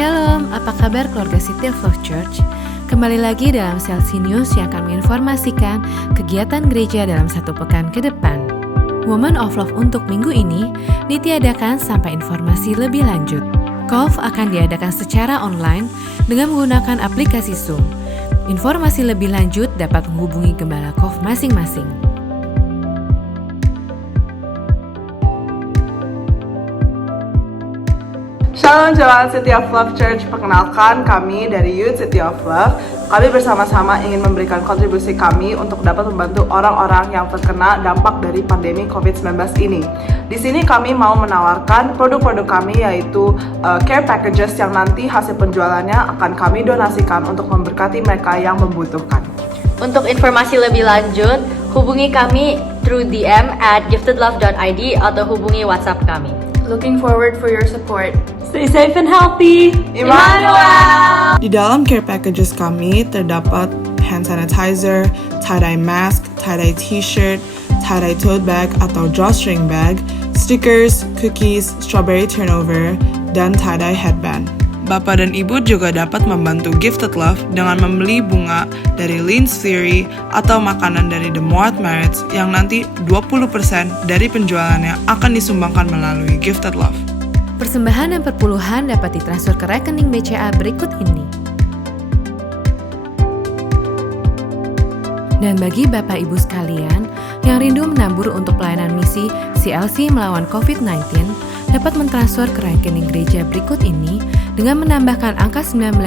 Shalom, apa kabar keluarga City of Love Church? Kembali lagi dalam Selsi News yang akan menginformasikan kegiatan gereja dalam satu pekan ke depan. Woman of Love untuk minggu ini ditiadakan sampai informasi lebih lanjut. KOF akan diadakan secara online dengan menggunakan aplikasi Zoom. Informasi lebih lanjut dapat menghubungi gembala KOF masing-masing. Shalom jemaat City of Love Church, perkenalkan kami dari Youth City of Love. Kami bersama-sama ingin memberikan kontribusi kami untuk dapat membantu orang-orang yang terkena dampak dari pandemi COVID-19 ini. Di sini kami mau menawarkan produk-produk kami yaitu care packages yang nanti hasil penjualannya akan kami donasikan untuk memberkati mereka yang membutuhkan. Untuk informasi lebih lanjut, hubungi kami through DM at giftedlove.id atau hubungi WhatsApp kami. Looking forward for your support. Stay safe and healthy. Emmanuel! Di dalam care packages kami terdapat hand sanitizer, tie-dye mask, tie-dye t-shirt, tie-dye tote bag atau drawstring bag, stickers, cookies, strawberry turnover, dan tie-dye headband. Bapak dan Ibu juga dapat membantu Gifted Love dengan membeli bunga dari Lynn's Theory atau makanan dari The Moat Merits yang nanti 20% dari penjualannya akan disumbangkan melalui Gifted Love. Persembahan dan perpuluhan dapat ditransfer ke rekening BCA berikut ini. Dan bagi Bapak Ibu sekalian yang rindu menabur untuk pelayanan misi CLC melawan COVID-19, dapat mentransfer ke rekening gereja berikut ini dengan menambahkan angka 19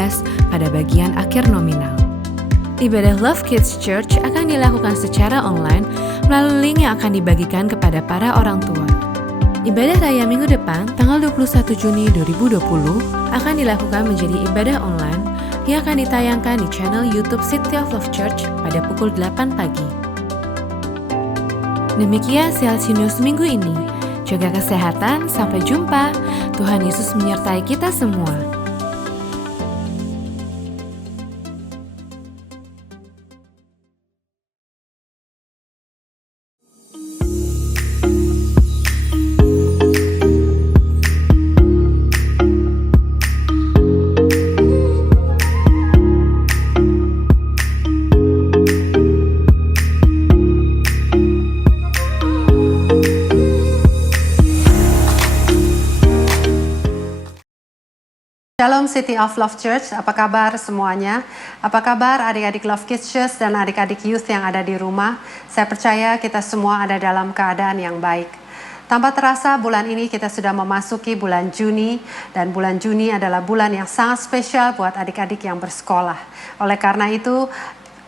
pada bagian akhir nominal. Ibadah Love Kids Church akan dilakukan secara online melalui link yang akan dibagikan kepada para orang tua. Ibadah Raya minggu depan, tanggal 21 Juni 2020, akan dilakukan menjadi ibadah online yang akan ditayangkan di channel YouTube City of Love Church pada pukul 8 pagi. Demikian Selsi News minggu ini. Jaga kesehatan, sampai jumpa. Tuhan Yesus menyertai kita semua. Shalom City of Love Church, apa kabar semuanya? Apa kabar adik-adik Love Kids Church dan adik-adik youth yang ada di rumah? Saya percaya kita semua ada dalam keadaan yang baik. Tanpa terasa bulan ini kita sudah memasuki bulan Juni, dan bulan Juni adalah bulan yang sangat spesial buat adik-adik yang bersekolah. Oleh karena itu,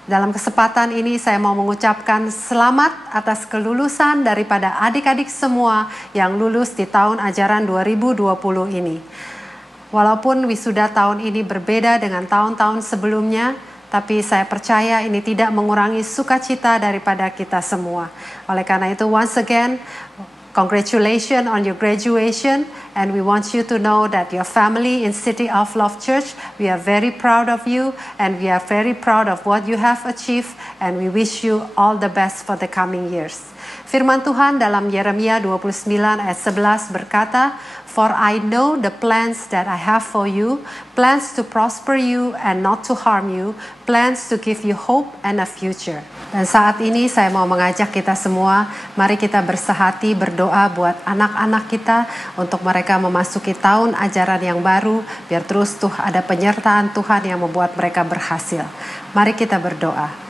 dalam kesempatan ini saya mau mengucapkan selamat atas kelulusan daripada adik-adik semua yang lulus di tahun ajaran 2020 ini. Walaupun wisuda tahun ini berbeda dengan tahun-tahun sebelumnya, tapi saya percaya ini tidak mengurangi sukacita daripada kita semua. Oleh karena itu, once again, congratulations on your graduation, and we want you to know that your family in City of Love Church, we are very proud of you, and we are very proud of what you have achieved, and we wish you all the best for the coming years. Firman Tuhan dalam Yeremia 29 ayat 11 berkata, "For I know the plans that I have for you, plans to prosper you and not to harm you, plans to give you hope and a future." Dan saat ini saya mau mengajak kita semua, mari kita bersehati berdoa buat anak-anak kita untuk mereka memasuki tahun ajaran yang baru, biar terus ada penyertaan Tuhan yang membuat mereka berhasil. Mari kita berdoa.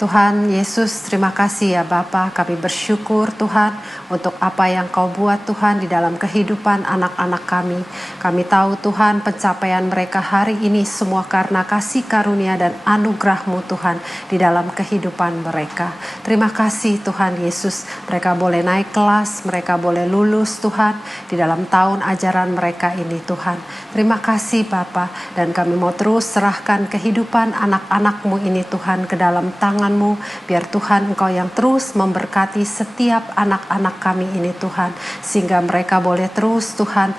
Tuhan Yesus, terima kasih ya Bapa, kami bersyukur Tuhan untuk apa yang Kau buat Tuhan di dalam kehidupan anak-anak kami. Kami tahu Tuhan pencapaian mereka hari ini semua karena kasih karunia dan anugerah-Mu Tuhan di dalam kehidupan mereka. Terima kasih Tuhan Yesus, mereka boleh naik kelas, mereka boleh lulus Tuhan di dalam tahun ajaran mereka ini Tuhan. Terima kasih Bapa, dan kami mau terus serahkan kehidupan anak-anak-Mu ini Tuhan ke dalam tangan firman-Mu. Biar Tuhan Engkau yang terus memberkati setiap anak-anak kami ini Tuhan, sehingga mereka boleh terus Tuhan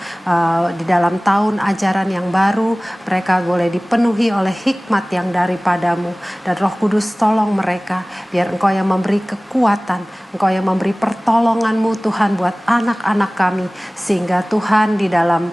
di dalam tahun ajaran yang baru, mereka boleh dipenuhi oleh hikmat yang daripada-Mu. Dan Roh Kudus tolong mereka, biar Engkau yang memberi kekuatan, Engkau yang memberi pertolongan-Mu Tuhan buat anak-anak kami, sehingga Tuhan di dalam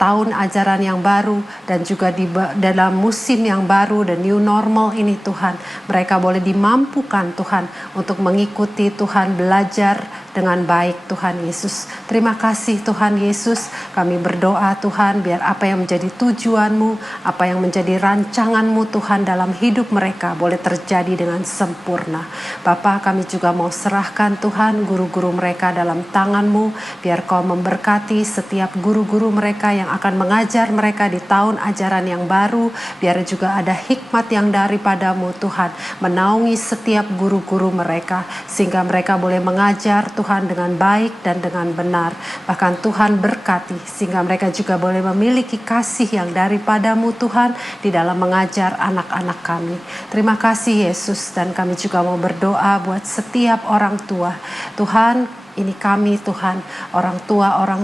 tahun ajaran yang baru dan juga di dalam musim yang baru dan new normal ini Tuhan, mereka boleh dimampukan Tuhan untuk mengikuti Tuhan, belajar dengan baik Tuhan Yesus. Terima kasih Tuhan Yesus, kami berdoa Tuhan biar apa yang menjadi tujuan-Mu, apa yang menjadi rancangan-Mu Tuhan dalam hidup mereka boleh terjadi dengan sempurna. Bapa, kami juga mau serahkan Tuhan guru-guru mereka dalam tangan-Mu, biar Kau memberkati setiap guru-guru mereka yang akan mengajar mereka di tahun ajaran yang baru, biar juga ada hikmat yang daripada-Mu Tuhan menaungi setiap guru-guru mereka, sehingga mereka boleh mengajar Tuhan dengan baik dan dengan benar. Bahkan Tuhan berkati sehingga mereka juga boleh memiliki kasih yang daripada-Mu Tuhan di dalam mengajar anak-anak kami. Terima kasih Yesus, dan kami juga mau berdoa buat setiap orang tua. Tuhan, ini kami Tuhan, orang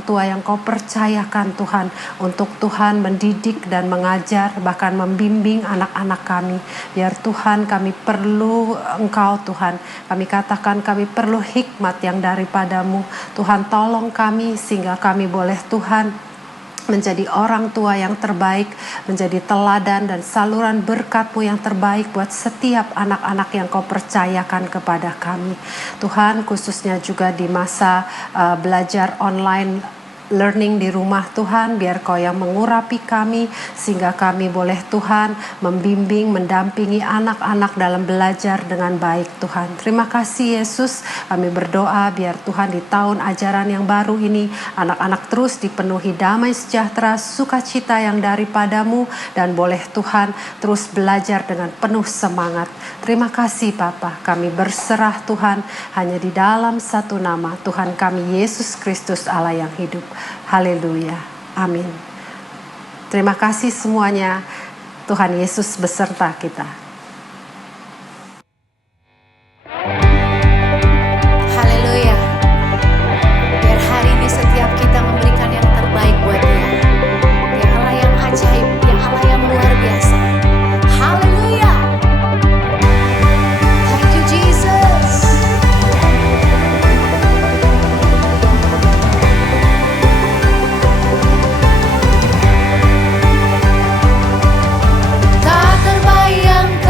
tua yang Kau percayakan Tuhan untuk Tuhan mendidik dan mengajar, bahkan membimbing anak-anak kami. Biar Tuhan, kami perlu Engkau Tuhan, kami katakan kami perlu hikmat yang daripada-Mu. Tuhan, tolong kami sehingga kami boleh Tuhan menjadi orang tua yang terbaik, menjadi teladan dan saluran berkat-Mu yang terbaik buat setiap anak-anak yang Kau percayakan kepada kami. Tuhan, khususnya juga di masa belajar online, learning di rumah Tuhan, biar Kau yang mengurapi kami, sehingga kami boleh Tuhan membimbing, mendampingi anak-anak dalam belajar dengan baik Tuhan. Terima kasih Yesus, kami berdoa biar Tuhan di tahun ajaran yang baru ini, anak-anak terus dipenuhi damai sejahtera, sukacita yang daripada-Mu, dan boleh Tuhan terus belajar dengan penuh semangat. Terima kasih Bapa, kami berserah Tuhan hanya di dalam satu nama, Tuhan kami Yesus Kristus Allah yang hidup. Haleluya. Amin. Terima kasih semuanya. Tuhan Yesus beserta kita. Haleluya. Biar hari ini setiap kita memberikan yang terbaik buat Dia. Dia Allah yang ajaib, Dia Allah yang luar biasa. Haleluya. Thank you Jesus. Tak terbayangkan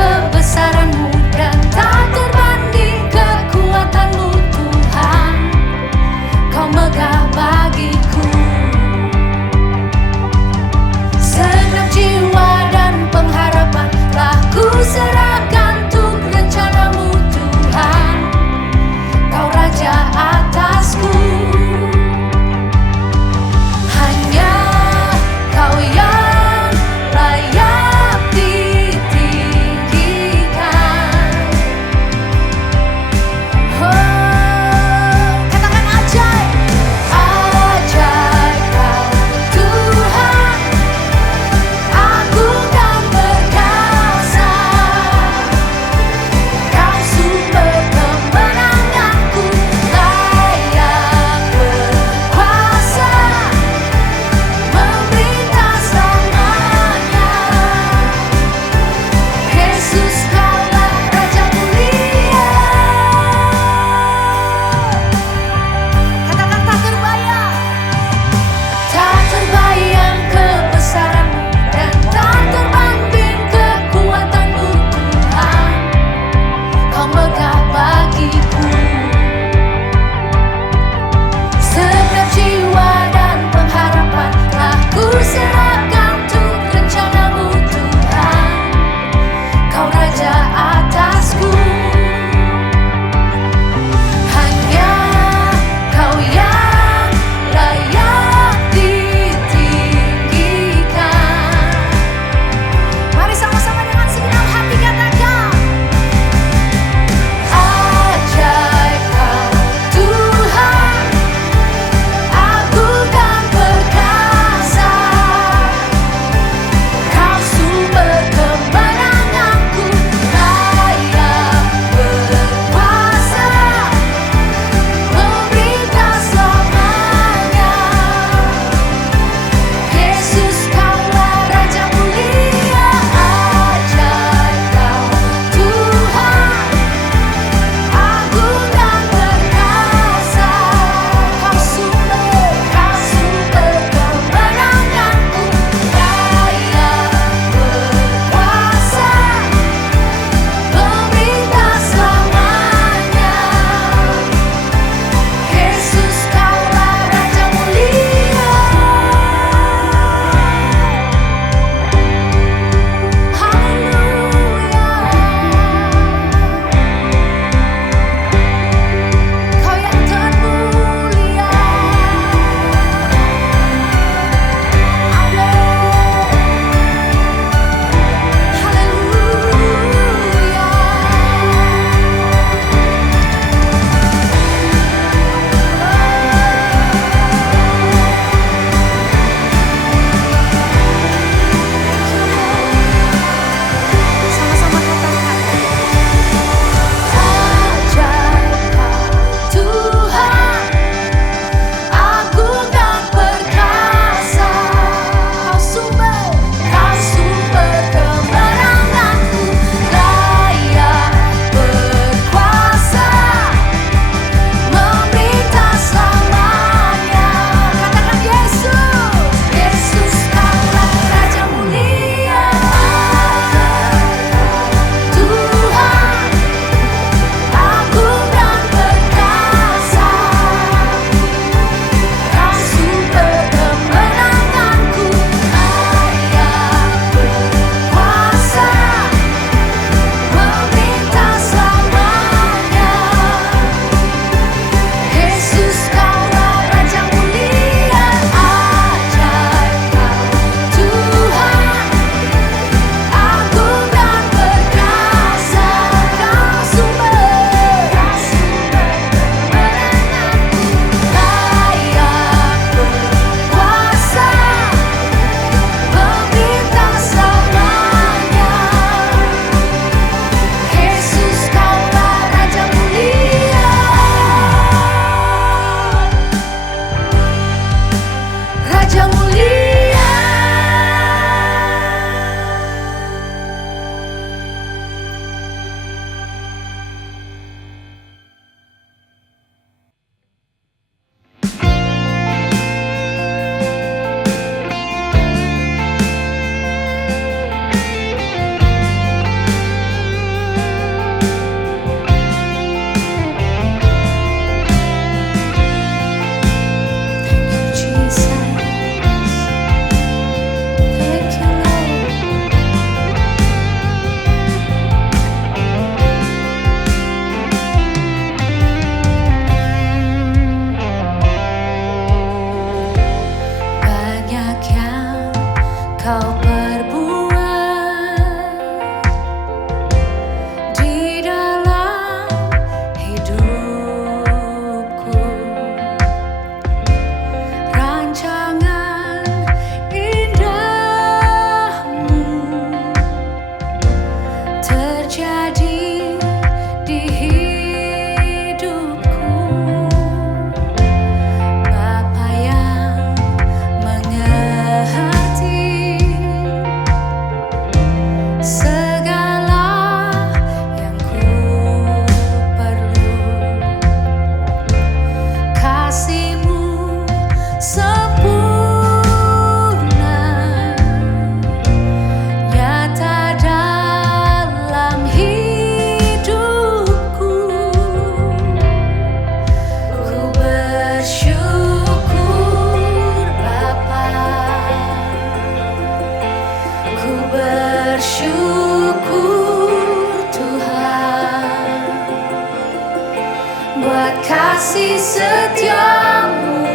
buat kasih setiamu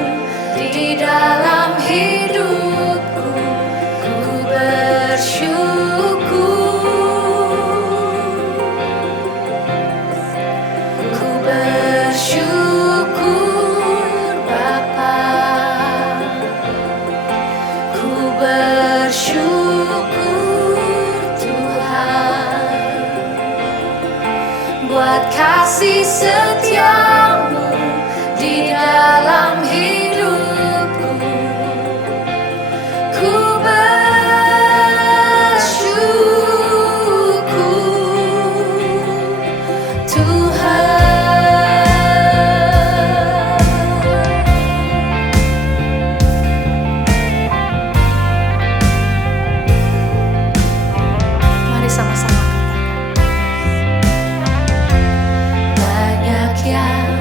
di dalam hidupku. Ku bersyukur, ku bersyukur Bapa, ku bersyukur Tuhan buat kasih setiamu di dalam hidupku. Ku bersyukur Tuhan. Mari sama-sama katakan. Banyak yang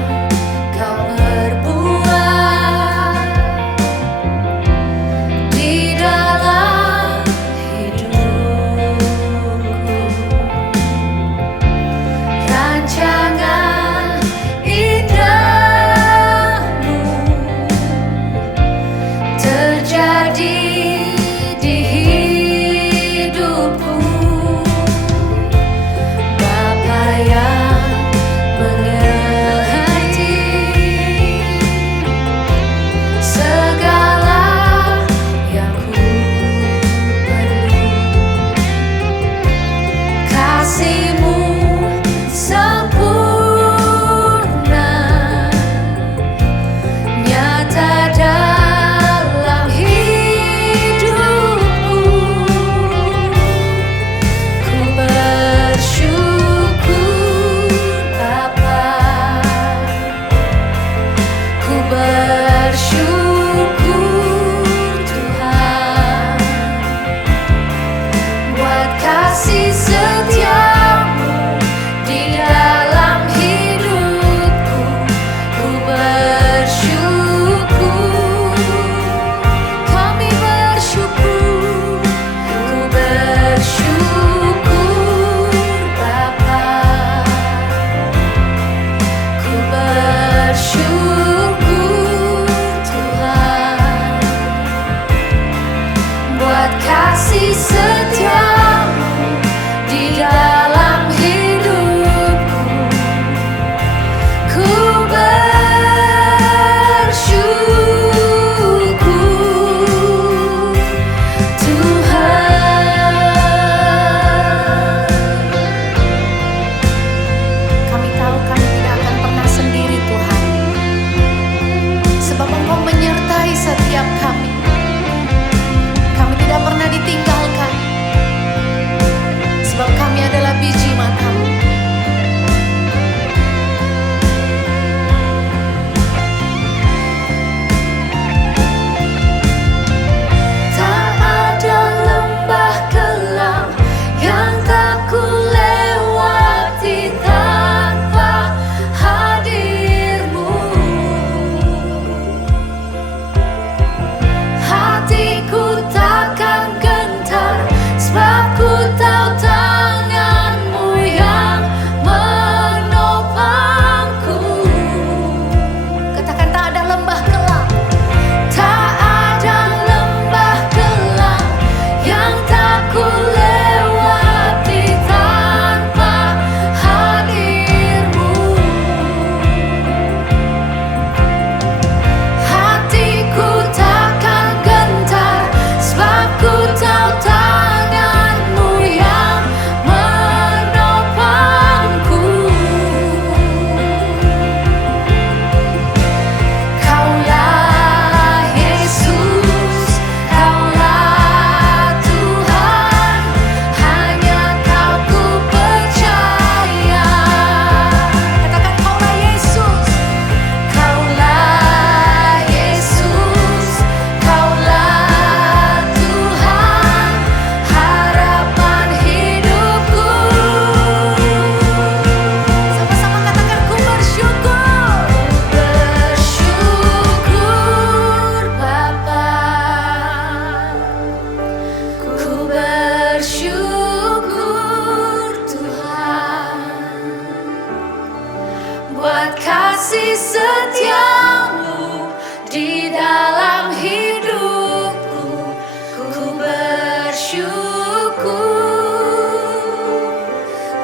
kasih setiamu di dalam hidupku, ku bersyukur,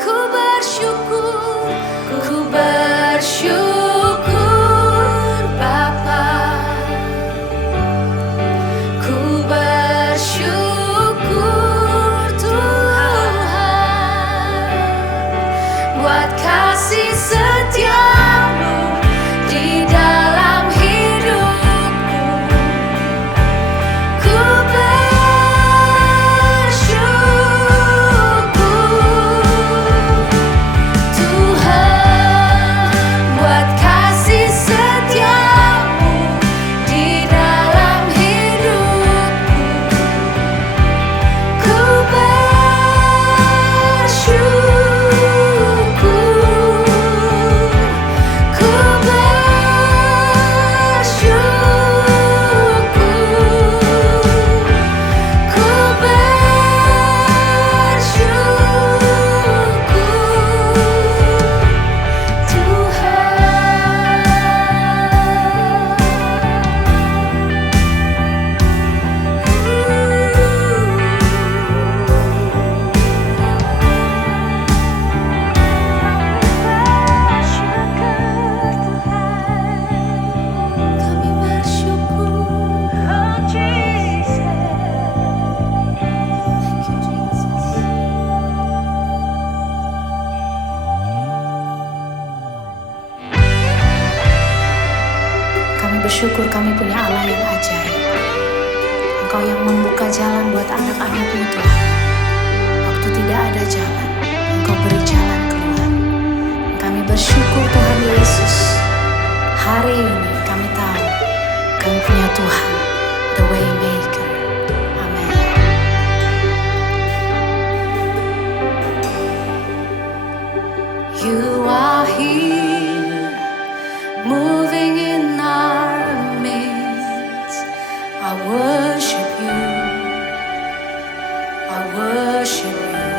ku bersyukur, ku bersyukur Bapa, ku bersyukur Tuhan buat kasih setiamu di dalam hidupku, ku bersyukur Tuhan buat kasih setiamu di dalam hidupku, ku bersyukur, ku bersyukur kami punya Allah yang ajaib. Engkau yang membuka jalan buat anak-anak-Mu Tuhan. Waktu tidak ada jalan, Engkau beri jalan keluar. Kami bersyukur Tuhan Yesus. Hari ini kami tahu kami punya Tuhan, the way maker. Amin. You are here, moving in our midst. I worship you, I worship you.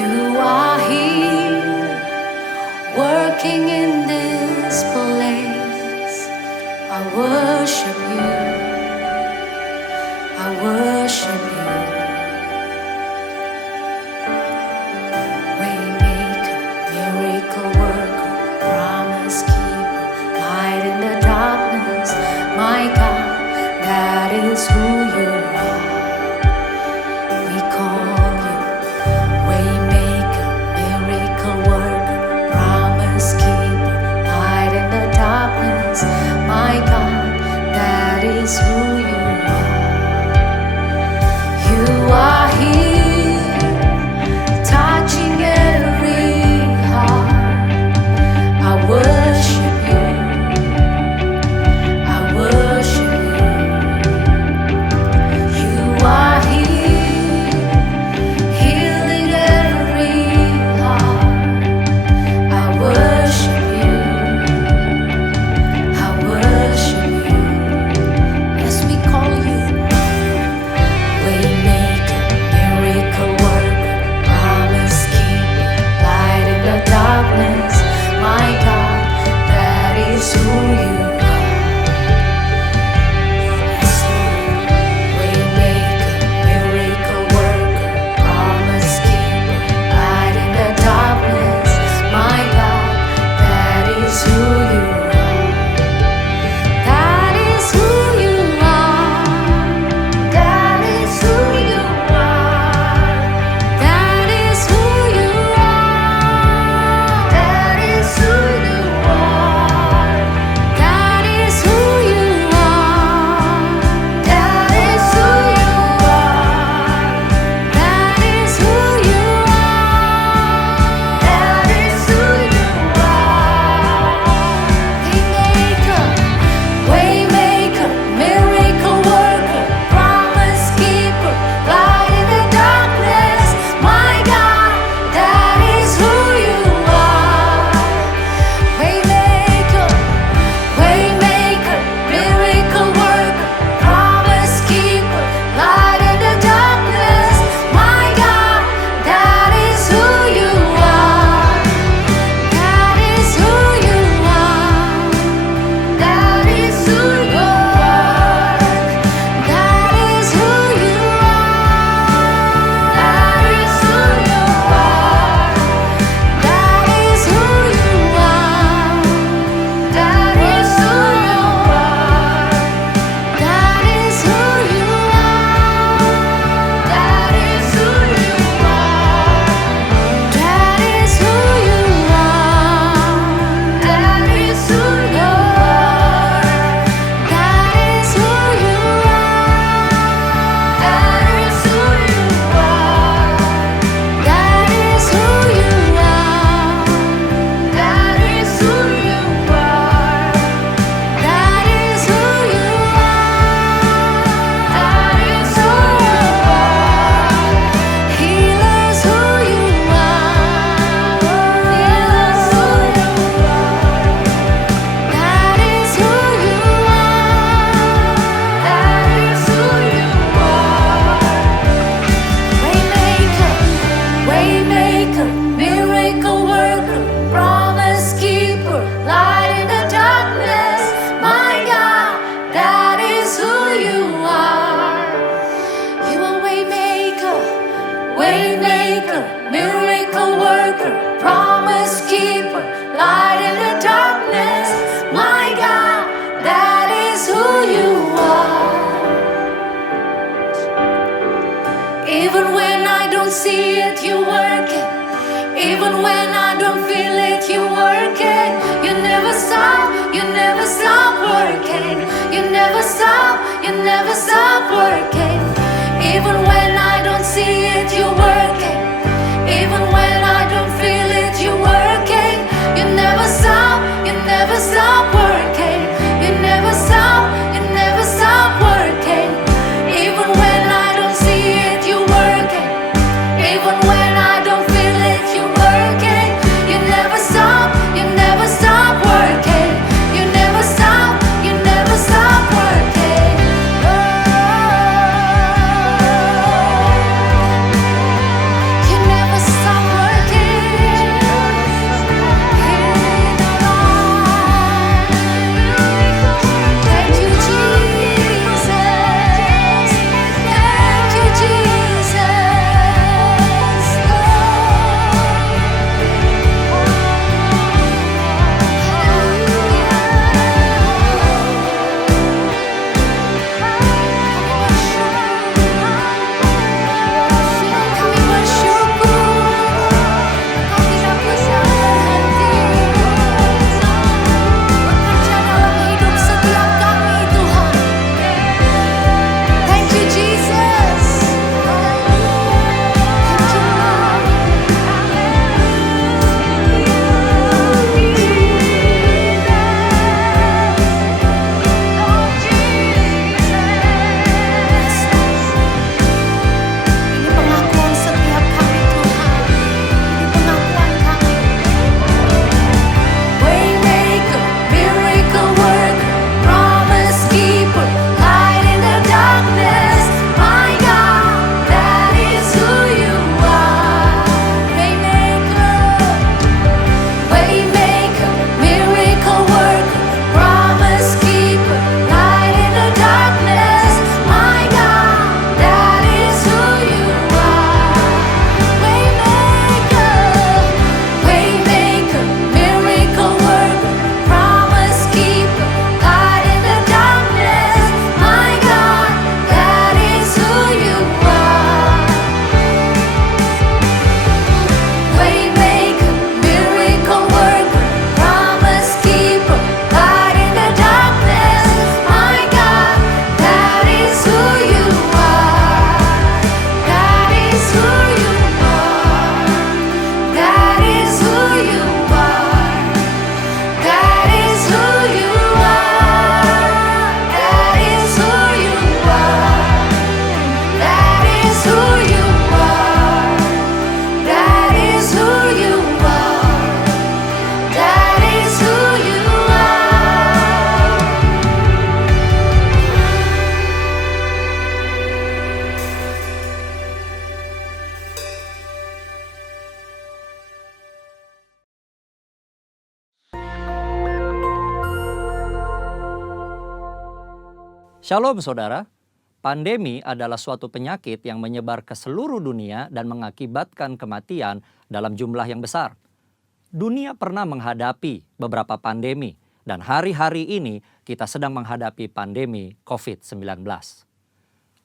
You are here, working in this place. I worship you, I worship you. Waymaker, miracle worker, promise keeper, light in the darkness. My God, that is who you are. We call you Waymaker, miracle worker, promise keeper, light in the darkness. My God, that is who you are. You are here, touching every heart. I worship you, I worship you. You are here, healing every heart. I worship you, I worship you. Yes, we call you Waymaker, miracle worker, promise keeper, light in the darkness. My God, that is who you are. Yes, Lord. Waymaker, miracle worker, promise keeper, light in the darkness. My God, that is who you are. That is who you are. That is who you are. That is who you are. That is who you are. That is who you are. That is who you are. That is who you are. That is who you are. stop, you never stop working. Even when I don't see it, you're working. Even when I don't feel it, you're working. You never stop working. You never stop working. Even when I don't see it, you're working. Even when I don't feel it, you're working. You never stop working. You never stop working. You never stop working. Thank you, Jesus. Thank you, Jesus. Kami bersyukur, Kau tidak pernah berhenti bekerja dalam hidup setiap kami, Tuhan. Thank you, Jesus. Thank you, Lord. Ini pengakuan setiap kami, Tuhan. Ini pengakuan kami. Waymaker, miracle worker, promise keeper, light in the darkness. My God, that is who you are. Waymaker, miracle worker, promise keeper, light in the darkness. My God, that is who you are. Waymaker, miracle worker, promise keeper, light in the darkness. My God, that is who you are. Waymaker, miracle worker, promise keeper, light in the darkness. My God, that is who you are. That is who you are. That is who you are. That is who you are. That is who you are. That is who you are. That is who you are. That is who you are. Shalom saudara, pandemi adalah suatu penyakit yang menyebar ke seluruh dunia dan mengakibatkan kematian dalam jumlah yang besar. Dunia pernah menghadapi beberapa pandemi dan hari-hari ini kita sedang menghadapi pandemi COVID-19.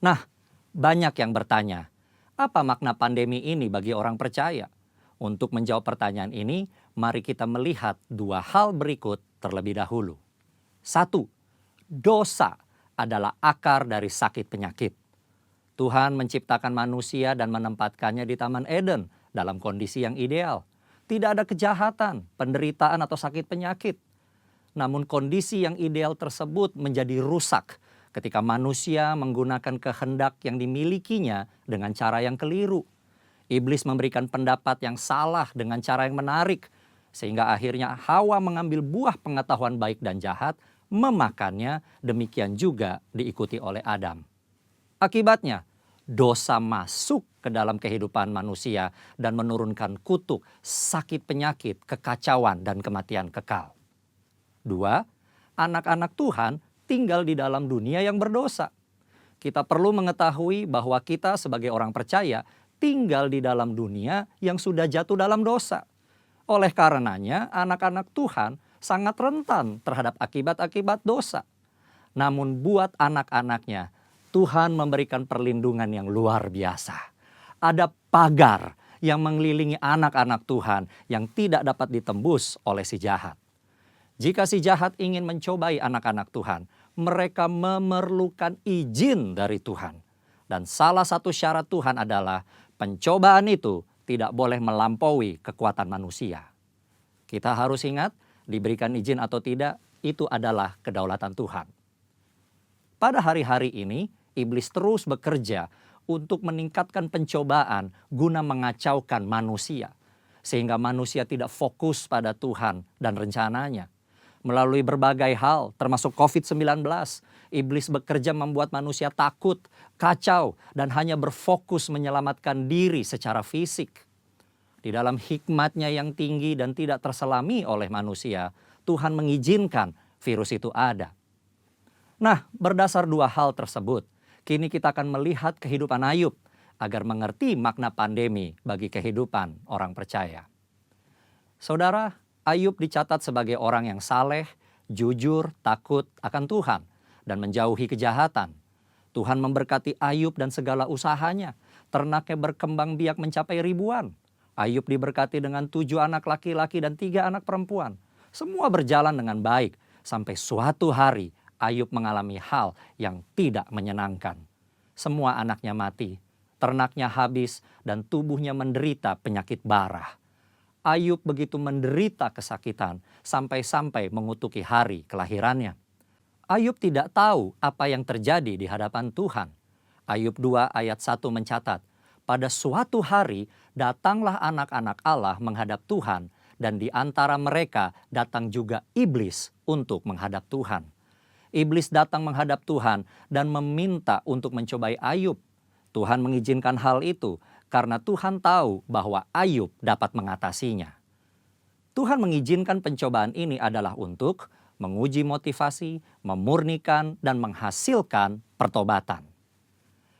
Nah, banyak yang bertanya, apa makna pandemi ini bagi orang percaya? Untuk menjawab pertanyaan ini, mari kita melihat dua hal berikut terlebih dahulu. 1. Dosa adalah akar dari sakit penyakit. Tuhan menciptakan manusia dan menempatkannya di Taman Eden dalam kondisi yang ideal. Tidak ada kejahatan, penderitaan atau sakit penyakit. Namun kondisi yang ideal tersebut menjadi rusak ketika manusia menggunakan kehendak yang dimilikinya dengan cara yang keliru. Iblis memberikan pendapat yang salah dengan cara yang menarik, sehingga akhirnya Hawa mengambil buah pengetahuan baik dan jahat, memakannya, demikian juga diikuti oleh Adam. Akibatnya, dosa masuk ke dalam kehidupan manusia dan menurunkan kutuk, sakit penyakit, kekacauan, dan kematian kekal. 2. Anak-anak Tuhan tinggal di dalam dunia yang berdosa. Kita perlu mengetahui bahwa kita sebagai orang percaya tinggal di dalam dunia yang sudah jatuh dalam dosa. Oleh karenanya, anak-anak Tuhan sangat rentan terhadap akibat-akibat dosa. Namun buat anak-anaknya, Tuhan memberikan perlindungan yang luar biasa. Ada pagar yang mengelilingi anak-anak Tuhan yang tidak dapat ditembus oleh si jahat. Jika si jahat ingin mencobai anak-anak Tuhan, mereka memerlukan izin dari Tuhan. Dan salah satu syarat Tuhan adalah pencobaan itu tidak boleh melampaui kekuatan manusia. Kita harus ingat, diberikan izin atau tidak, itu adalah kedaulatan Tuhan. Pada hari-hari ini, iblis terus bekerja untuk meningkatkan pencobaan guna mengacaukan manusia. Sehingga manusia tidak fokus pada Tuhan dan rencananya. Melalui berbagai hal, termasuk COVID-19, iblis bekerja membuat manusia takut, kacau, dan hanya berfokus menyelamatkan diri secara fisik. Di dalam hikmatnya yang tinggi dan tidak terselami oleh manusia, Tuhan mengizinkan virus itu ada. Nah, berdasar dua hal tersebut, kini kita akan melihat kehidupan Ayub agar mengerti makna pandemi bagi kehidupan orang percaya. Saudara, Ayub dicatat sebagai orang yang saleh, jujur, takut akan Tuhan, dan menjauhi kejahatan. Tuhan memberkati Ayub dan segala usahanya. Ternaknya berkembang biak mencapai ribuan. Ayub diberkati dengan 7 anak laki-laki dan 3 anak perempuan. Semua berjalan dengan baik, sampai suatu hari Ayub mengalami hal yang tidak menyenangkan. Semua anaknya mati, ternaknya habis, dan tubuhnya menderita penyakit bara. Ayub begitu menderita kesakitan sampai-sampai mengutuki hari kelahirannya. Ayub tidak tahu apa yang terjadi di hadapan Tuhan. Ayub 2 ayat 1 mencatat, pada suatu hari datanglah anak-anak Allah menghadap Tuhan, dan di antara mereka datang juga iblis untuk menghadap Tuhan. Iblis datang menghadap Tuhan dan meminta untuk mencobai Ayub. Tuhan mengizinkan hal itu karena Tuhan tahu bahwa Ayub dapat mengatasinya. Tuhan mengizinkan pencobaan ini adalah untuk menguji motivasi, memurnikan, dan menghasilkan pertobatan.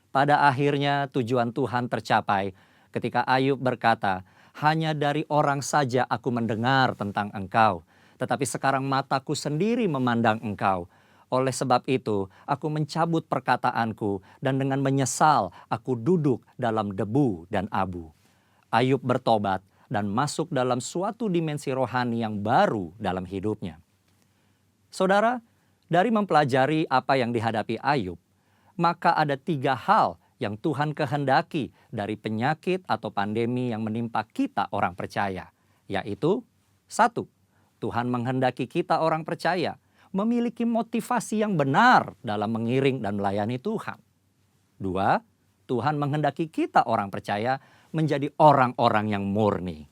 Pada akhirnya tujuan Tuhan tercapai ketika Ayub berkata, hanya dari orang saja aku mendengar tentang engkau, tetapi sekarang mataku sendiri memandang engkau. Oleh sebab itu, aku mencabut perkataanku dan dengan menyesal aku duduk dalam debu dan abu. Ayub bertobat dan masuk dalam suatu dimensi rohani yang baru dalam hidupnya. Saudara, dari mempelajari apa yang dihadapi Ayub, maka ada 3 hal yang Tuhan kehendaki dari penyakit atau pandemi yang menimpa kita orang percaya. Yaitu, 1. Tuhan menghendaki kita orang percaya memiliki motivasi yang benar dalam mengiring dan melayani Tuhan. 2. Tuhan menghendaki kita orang percaya menjadi orang-orang yang murni.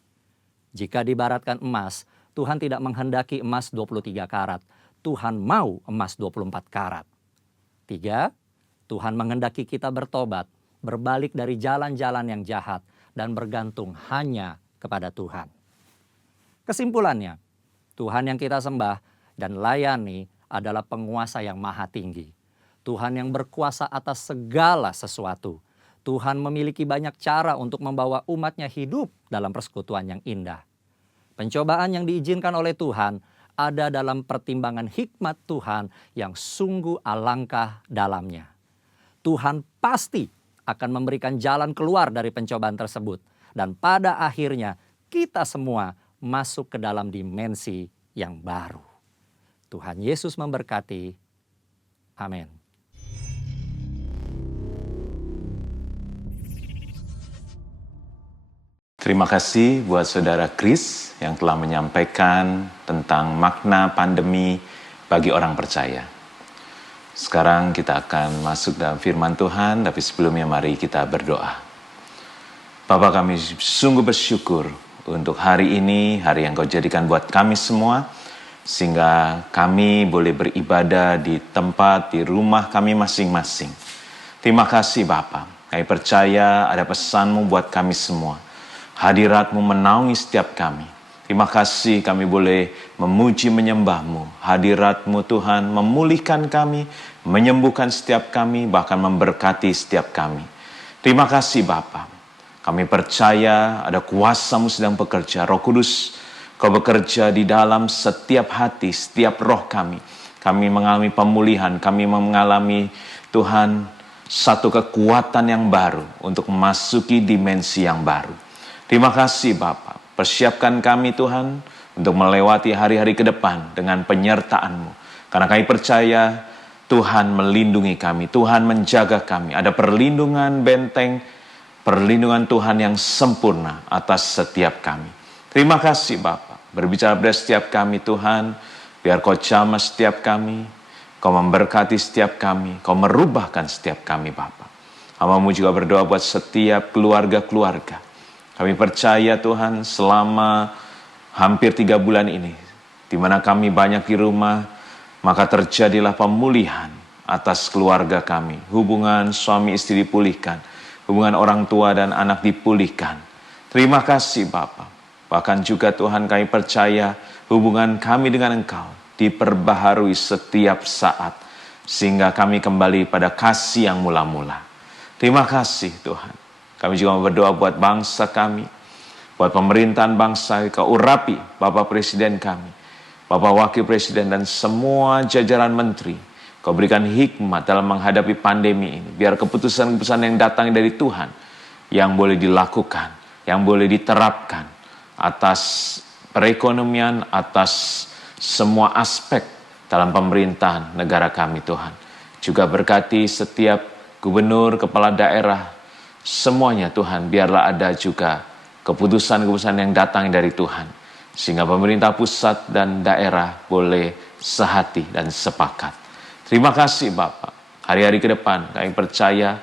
Jika diibaratkan emas, Tuhan tidak menghendaki emas 23 karat. Tuhan mau emas 24 karat. 3. Tuhan menghendaki kita bertobat, berbalik dari jalan-jalan yang jahat, dan bergantung hanya kepada Tuhan. Kesimpulannya, Tuhan yang kita sembah dan layani adalah penguasa yang maha tinggi. Tuhan yang berkuasa atas segala sesuatu. Tuhan memiliki banyak cara untuk membawa umatnya hidup dalam persekutuan yang indah. Pencobaan yang diizinkan oleh Tuhan ada dalam pertimbangan hikmat Tuhan yang sungguh alangkah dalamnya. Tuhan pasti akan memberikan jalan keluar dari pencobaan tersebut. Dan pada akhirnya kita semua masuk ke dalam dimensi yang baru. Tuhan Yesus memberkati. Amin. Terima kasih buat Saudara Chris yang telah menyampaikan tentang makna pandemi bagi orang percaya. Sekarang kita akan masuk dalam firman Tuhan, tapi sebelumnya mari kita berdoa. Bapa, kami sungguh bersyukur untuk hari ini, hari yang Kau jadikan buat kami semua, sehingga kami boleh beribadah di tempat, di rumah kami masing-masing. Terima kasih Bapa, kami percaya ada pesan-Mu buat kami semua. Hadirat-Mu menaungi setiap kami. Terima kasih kami boleh memuji menyembah-Mu. Hadirat-Mu Tuhan memulihkan kami, menyembuhkan setiap kami, bahkan memberkati setiap kami. Terima kasih Bapa. Kami percaya ada kuasa-Mu sedang bekerja. Roh Kudus, Kau bekerja di dalam setiap hati, setiap roh kami. Kami mengalami pemulihan, kami mengalami Tuhan satu kekuatan yang baru untuk memasuki dimensi yang baru. Terima kasih Bapa. Persiapkan kami Tuhan untuk melewati hari-hari ke depan dengan penyertaan-Mu. Karena kami percaya Tuhan melindungi kami, Tuhan menjaga kami. Ada perlindungan benteng, perlindungan Tuhan yang sempurna atas setiap kami. Terima kasih Bapa. Berbicara pada setiap kami Tuhan, biar Kau jamah setiap kami, Kau memberkati setiap kami, Kau merubahkan setiap kami Bapa. Hamba-Mu juga berdoa buat setiap keluarga-keluarga. Kami percaya Tuhan selama hampir 3 bulan ini, di mana kami banyak di rumah, maka terjadilah pemulihan atas keluarga kami. Hubungan suami istri dipulihkan, hubungan orang tua dan anak dipulihkan. Terima kasih Bapa. Bahkan juga Tuhan kami percaya hubungan kami dengan Engkau diperbaharui setiap saat, sehingga kami kembali pada kasih yang mula-mula. Terima kasih Tuhan. Kami juga berdoa buat bangsa kami, buat pemerintahan bangsa. Kau urapi Bapak Presiden kami, Bapak Wakil Presiden dan semua jajaran menteri. Kau berikan hikmat dalam menghadapi pandemi ini. Biar keputusan-keputusan yang datang dari Tuhan yang boleh dilakukan, yang boleh diterapkan atas perekonomian, atas semua aspek dalam pemerintahan negara kami Tuhan. Juga berkati setiap gubernur, kepala daerah, semuanya Tuhan, biarlah ada juga keputusan-keputusan yang datang dari Tuhan, sehingga pemerintah pusat dan daerah boleh sehati dan sepakat. Terima kasih Bapak. Hari-hari ke depan kami percaya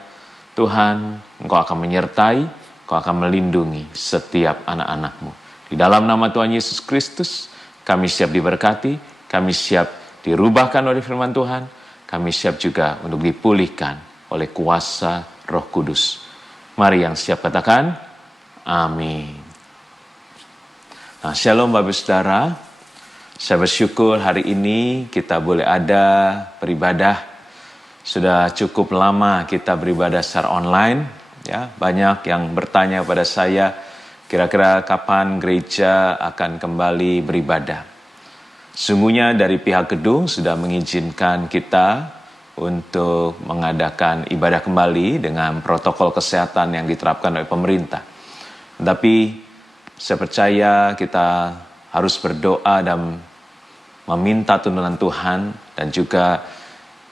Tuhan, Engkau akan menyertai, Engkau akan melindungi setiap anak-anak-Mu. Di dalam nama Tuhan Yesus Kristus, kami siap diberkati, kami siap dirubahkan oleh firman Tuhan, kami siap juga untuk dipulihkan oleh kuasa Roh Kudus. Mari yang siap katakan, amin. Nah, shalom Bapak Saudara, saya bersyukur hari ini kita boleh ada beribadah. Sudah cukup lama kita beribadah secara online, ya. Banyak yang bertanya pada saya, kira-kira kapan gereja akan kembali beribadah. Sungguhnya dari pihak gedung sudah mengizinkan kita untuk mengadakan ibadah kembali dengan protokol kesehatan yang diterapkan oleh pemerintah. Tapi saya percaya kita harus berdoa dan meminta tuntunan Tuhan dan juga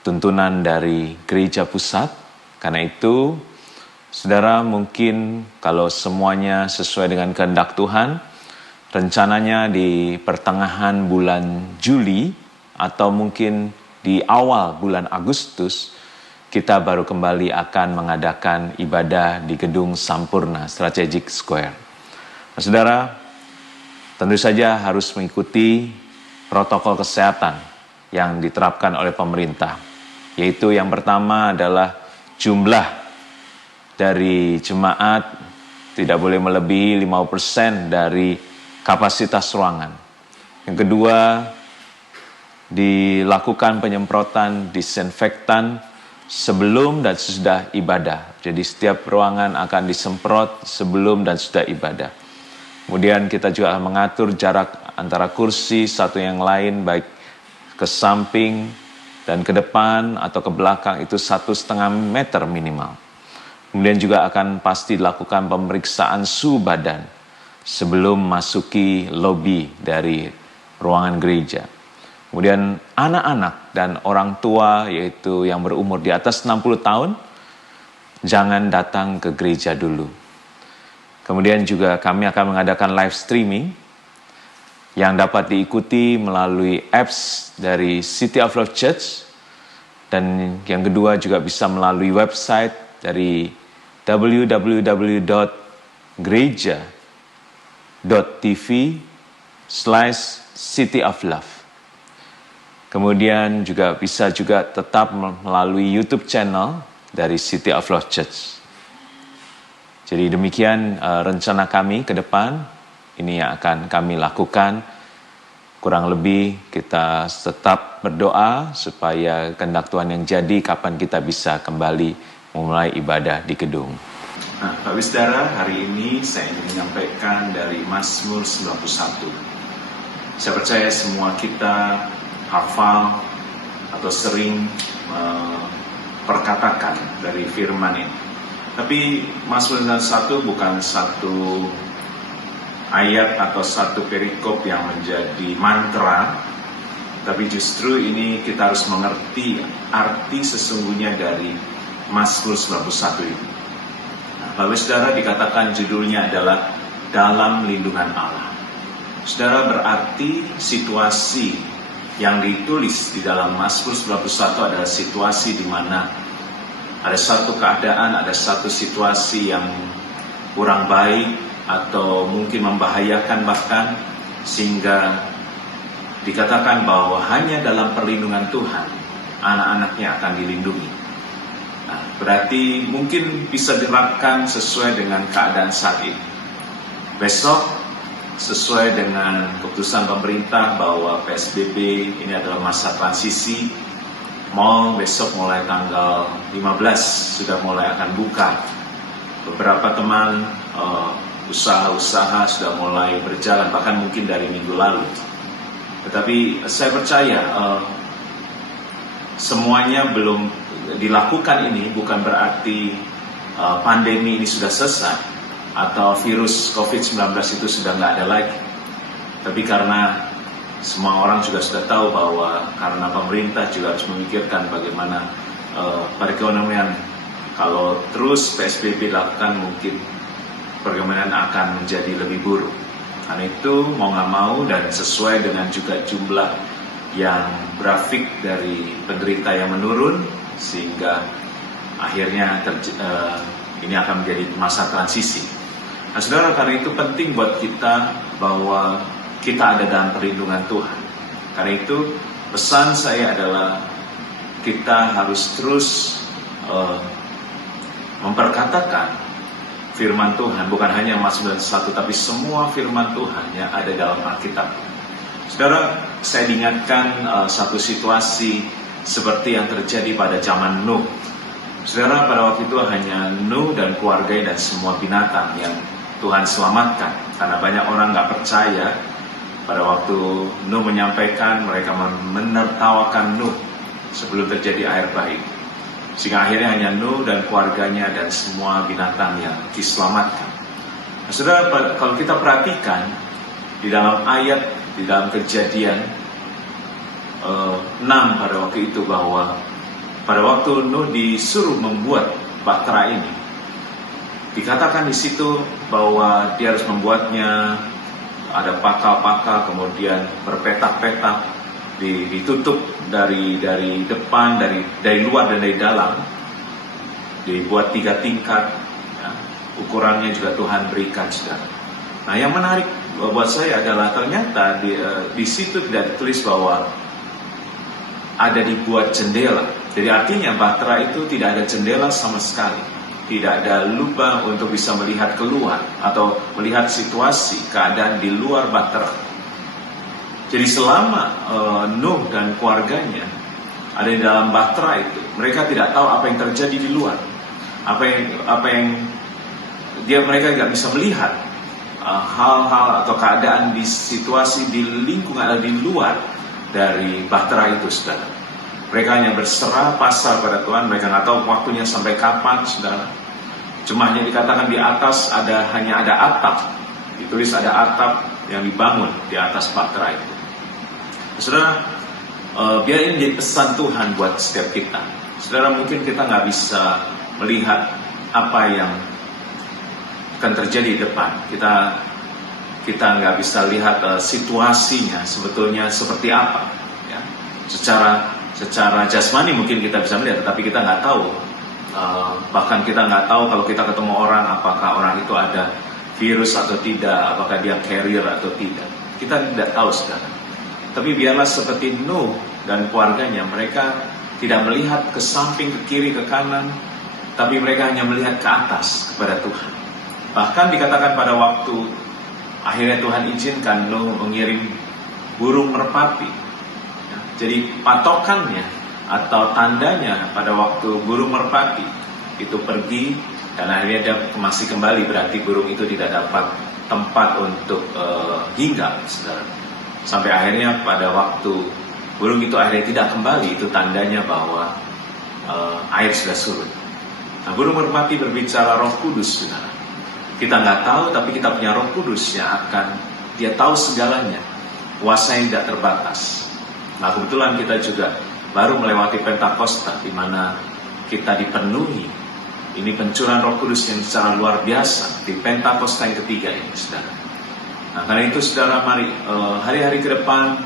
tuntunan dari gereja pusat. Karena itu, saudara, mungkin kalau semuanya sesuai dengan kehendak Tuhan, rencananya di pertengahan bulan Juli atau mungkin di awal bulan Agustus, kita baru kembali akan mengadakan ibadah di Gedung Sampurna Strategic Square. Nah, saudara, tentu saja harus mengikuti protokol kesehatan yang diterapkan oleh pemerintah. Yaitu yang pertama adalah jumlah dari jemaat tidak boleh melebihi 50% dari kapasitas ruangan. Yang kedua, dilakukan penyemprotan disinfektan sebelum dan sesudah ibadah. Jadi setiap ruangan akan disemprot sebelum dan sesudah ibadah. Kemudian kita juga mengatur jarak antara kursi satu yang lain, baik ke samping dan ke depan atau ke belakang itu 1,5 meter minimal. Kemudian juga akan pasti dilakukan pemeriksaan suhu badan sebelum masuki lobi dari ruangan gereja. Kemudian anak-anak dan orang tua, yaitu yang berumur di atas 60 tahun, jangan datang ke gereja dulu. Kemudian juga kami akan mengadakan live streaming yang dapat diikuti melalui apps dari City of Love Church. Dan yang kedua juga bisa melalui website dari www.gereja.tv/City of Love. Kemudian juga bisa juga tetap melalui YouTube channel dari City of Love Church. Jadi demikian rencana kami ke depan. Ini yang akan kami lakukan. Kurang lebih kita tetap berdoa supaya kehendak Tuhan yang jadi kapan kita bisa kembali memulai ibadah di gedung. Nah, Bapak Saudara, hari ini saya ingin menyampaikan dari Mazmur 91. Saya percaya semua kita hafal atau sering perkatakan dari firman ini. Tapi Mazmur 91 bukan satu ayat atau satu perikop yang menjadi mantra, Tapi justru ini kita harus mengerti arti sesungguhnya dari Mazmur 91 ini. Nah, Bapak Saudara, dikatakan judulnya adalah Dalam Lindungan Allah. Saudara, berarti situasi yang ditulis di dalam Mazmur 91 adalah situasi di mana ada satu keadaan, ada satu situasi yang kurang baik atau mungkin membahayakan bahkan, sehingga dikatakan bahwa hanya dalam perlindungan Tuhan anak-anaknya akan dilindungi. Nah, berarti mungkin bisa diterapkan sesuai dengan keadaan saat ini. Besok sesuai dengan keputusan pemerintah bahwa PSBB ini adalah masa transisi, mall besok mulai tanggal 15 sudah mulai akan buka. Beberapa teman usaha-usaha sudah mulai berjalan, bahkan mungkin dari minggu lalu. Tetapi saya percaya semuanya belum dilakukan ini bukan berarti pandemi ini sudah selesai atau virus COVID-19 itu sudah nggak ada lagi. Tapi karena semua orang juga sudah tahu bahwa karena pemerintah juga harus memikirkan bagaimana perekonomian, kalau terus PSBB dilakukan mungkin perekonomian akan menjadi lebih buruk. Karena itu mau nggak mau dan sesuai dengan juga jumlah yang grafik dari penderita yang menurun, sehingga akhirnya ini akan menjadi masa transisi. Nah saudara, karena itu penting buat kita bahwa kita ada dalam perlindungan Tuhan. Karena itu pesan saya adalah kita harus terus memperkatakan firman Tuhan, bukan hanya Mazmur 91, tapi semua firman Tuhan yang ada dalam Alkitab. Saudara, saya diingatkan satu situasi seperti yang terjadi pada zaman Nuh. Saudara, pada waktu itu hanya Nuh dan keluarganya dan semua binatang yang Tuhan selamatkan. Karena banyak orang nggak percaya. Pada waktu Nuh menyampaikan, mereka menertawakan Nuh sebelum terjadi air bah. Sehingga akhirnya hanya Nuh dan keluarganya dan semua binatang yang diselamatkan. Nah, saudara, kalau kita perhatikan di dalam ayat, di dalam Kejadian 6 pada waktu itu, bahwa pada waktu Nuh disuruh membuat bahtera ini, dikatakan di situ bahwa dia harus membuatnya ada pakal-pakal, kemudian berpetak-petak, ditutup dari depan, dari luar dan dari dalam, dibuat 3 tingkat, ya, ukurannya juga Tuhan berikan, saudara. Nah, yang menarik buat saya adalah ternyata di situ tidak ditulis bahwa ada dibuat jendela. Jadi artinya bahtera itu tidak ada jendela sama sekali. Tidak ada lubang untuk bisa melihat keluar atau melihat situasi keadaan di luar bahtera. Jadi selama Nuh dan keluarganya ada di dalam bahtera itu, mereka tidak tahu apa yang terjadi di luar. Mereka tidak bisa melihat hal-hal atau keadaan di situasi di lingkungan atau di luar dari bahtera itu, saudara. Mereka hanya berserah pasrah pada Tuhan. Mereka nggak tahu waktunya sampai kapan, saudara. Cuma hanya dikatakan di atas hanya ada atap. Ditulis ada atap yang dibangun di atas bahtera itu. Saudara, biar ini menjadi pesan Tuhan buat setiap kita. Saudara, mungkin kita nggak bisa melihat apa yang akan terjadi di depan. Kita nggak bisa lihat situasinya sebetulnya seperti apa. Ya. Secara jasmani mungkin kita bisa melihat, tetapi kita nggak tahu. Bahkan kita nggak tahu kalau kita ketemu orang, apakah orang itu ada virus atau tidak, apakah dia carrier atau tidak. Kita tidak tahu, saudara. Tapi biarlah seperti Nuh dan keluarganya, mereka tidak melihat ke samping, ke kiri, ke kanan, tapi mereka hanya melihat ke atas kepada Tuhan. Bahkan dikatakan pada waktu akhirnya Tuhan izinkan Nuh mengirim burung merpati. Jadi patokannya atau tandanya pada waktu burung merpati itu pergi dan akhirnya dia masih kembali, berarti burung itu tidak dapat tempat untuk hinggap, saudara. Sampai akhirnya pada waktu burung itu akhirnya tidak kembali, itu tandanya bahwa air sudah surut. Nah, burung merpati berbicara Roh Kudus, saudara. Kita nggak tahu, tapi kita punya Roh Kudus yang akan, dia tahu segalanya, kuasa yang tidak terbatas. Nah, kebetulan kita juga baru melewati Pentakosta, di mana kita dipenuhi. Ini pencurahan Roh Kudus yang secara luar biasa di Pentakosta yang ketiga ini, saudara. Nah, karena itu, saudara, mari hari-hari ke depan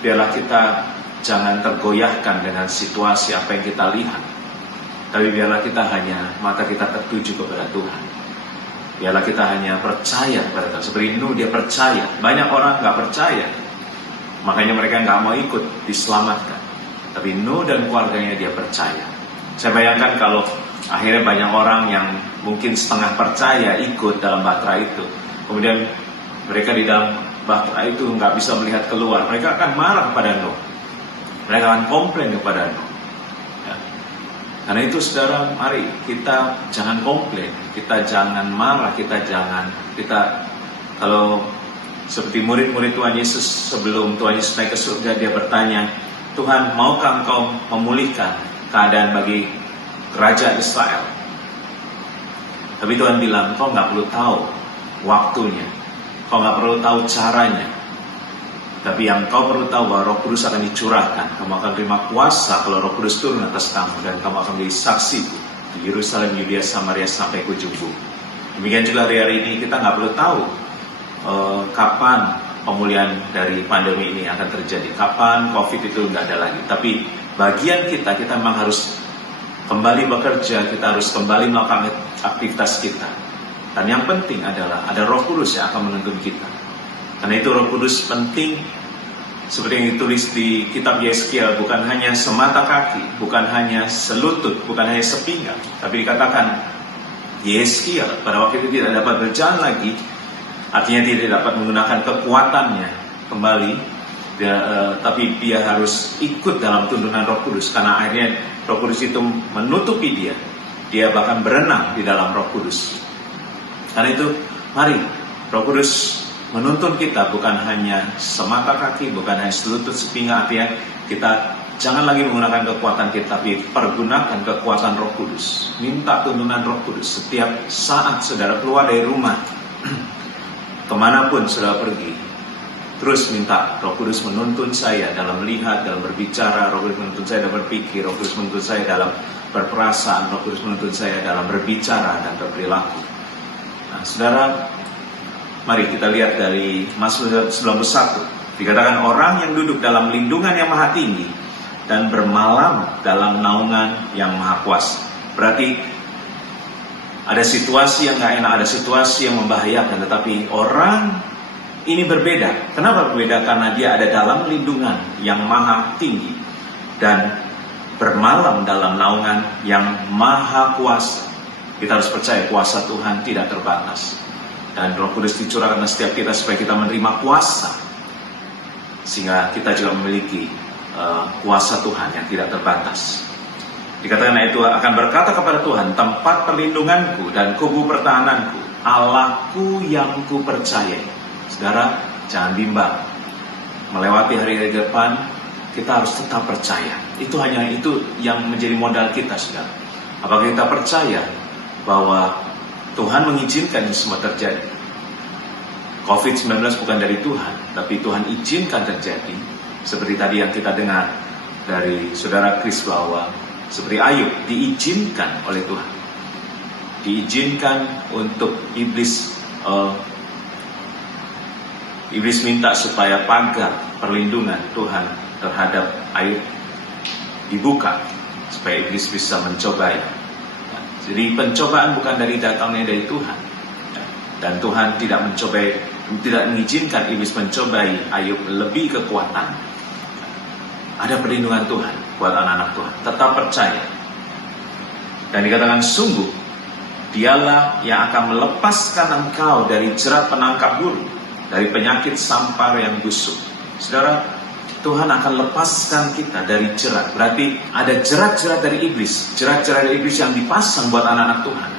biarlah kita jangan tergoyahkan dengan situasi apa yang kita lihat, tapi biarlah kita hanya mata kita tertuju kepada Tuhan. Biarlah kita hanya percaya kepada Tuhan. Seperti Nuh, dia percaya. Banyak orang nggak percaya, makanya mereka nggak mau ikut diselamatkan. Tapi Nuh dan keluarganya dia percaya. Saya bayangkan kalau akhirnya banyak orang yang mungkin setengah percaya ikut dalam bahtera itu, kemudian mereka di dalam bahtera itu nggak bisa melihat keluar, mereka akan marah kepada Nuh. Mereka akan komplain kepada Nuh. Ya. Karena itu, saudara, mari kita jangan komplain, kita jangan marah, kita kalau seperti murid-murid Tuhan Yesus sebelum Tuhan Yesus naik ke surga, dia bertanya, Tuhan, maukah Engkau memulihkan keadaan bagi kerajaan Israel? Tapi Tuhan bilang, kau nggak perlu tahu waktunya, kau nggak perlu tahu caranya, tapi yang kau perlu tahu bahwa Roh Kudus akan dicurahkan. Kamu akan terima kuasa kalau Roh Kudus turun atas kamu, dan kamu akan menjadi saksi di Yerusalem, Yudea, Samaria sampai ke ujung bumi. Demikian juga hari-hari ini kita nggak perlu tahu kapan pemulihan dari pandemi ini akan terjadi, kapan COVID itu nggak ada lagi. Tapi bagian kita memang harus kembali bekerja, kita harus kembali melakukan aktivitas kita. Dan yang penting adalah ada Roh Kudus yang akan menuntun kita. Karena itu Roh Kudus penting, seperti yang ditulis di kitab Yeskiel, bukan hanya semata kaki, bukan hanya selutut, bukan hanya sepinggang, tapi dikatakan Yeskiel pada waktu itu tidak dapat berjalan lagi, artinya tidak dapat menggunakan kekuatannya kembali, tapi dia harus ikut dalam tuntunan Roh Kudus, karena akhirnya Roh Kudus itu menutupi dia bahkan berenang di dalam Roh Kudus. Karena itu mari Roh Kudus menuntun kita, bukan hanya semata kaki, bukan hanya selutut sepinggang, artinya kita jangan lagi menggunakan kekuatan kita, tapi pergunakan kekuatan Roh Kudus. Minta tuntunan Roh Kudus setiap saat saudara keluar dari rumah, kemanapun saudara pergi, terus minta Roh Kudus menuntun saya dalam melihat, dalam berbicara, Roh Kudus menuntun saya dalam berpikir, Roh Kudus menuntun saya dalam berperasaan, Roh Kudus menuntun saya dalam berbicara dan berperilaku. Nah, saudara, mari kita lihat dari Mazmur 91. Dikatakan orang yang duduk dalam lindungan yang maha tinggi dan bermalam dalam naungan yang maha kuasa. Berarti ada situasi yang gak enak, ada situasi yang membahayakan, tetapi orang ini berbeda. Kenapa berbeda? Karena dia ada dalam lindungan yang maha tinggi dan bermalam dalam naungan yang maha kuasa. Kita harus percaya kuasa Tuhan tidak terbatas. Dan Roh Kudus dicurahkan setiap kita supaya kita menerima kuasa, sehingga kita juga memiliki kuasa Tuhan yang tidak terbatas. Dikatakan itu akan berkata kepada Tuhan, tempat perlindunganku dan kubu pertahananku, Allahku yang ku percaya. Saudara, jangan bimbang. Melewati hari-hari depan, kita harus tetap percaya. Itu yang menjadi modal kita, saudara. Apakah kita percaya bahwa Tuhan mengizinkan ini semua terjadi? COVID-19 bukan dari Tuhan, tapi Tuhan izinkan terjadi. Seperti tadi yang kita dengar dari saudara Chris, bahwa seperti Ayub diizinkan oleh Tuhan, diizinkan untuk iblis minta supaya pagar perlindungan Tuhan terhadap Ayub dibuka supaya iblis bisa mencobai. Jadi pencobaan bukan datangnya dari Tuhan, dan Tuhan tidak mengizinkan iblis mencobai Ayub lebih kekuatan. Ada perlindungan Tuhan buat anak-anak Tuhan. Tetap percaya. Dan dikatakan sungguh, dialah yang akan melepaskan engkau dari jerat penangkap buru, dari penyakit sampar yang busuk. Saudara, Tuhan akan lepaskan kita dari jerat. Berarti ada jerat-jerat dari iblis, jerat-jerat dari iblis yang dipasang buat anak-anak Tuhan,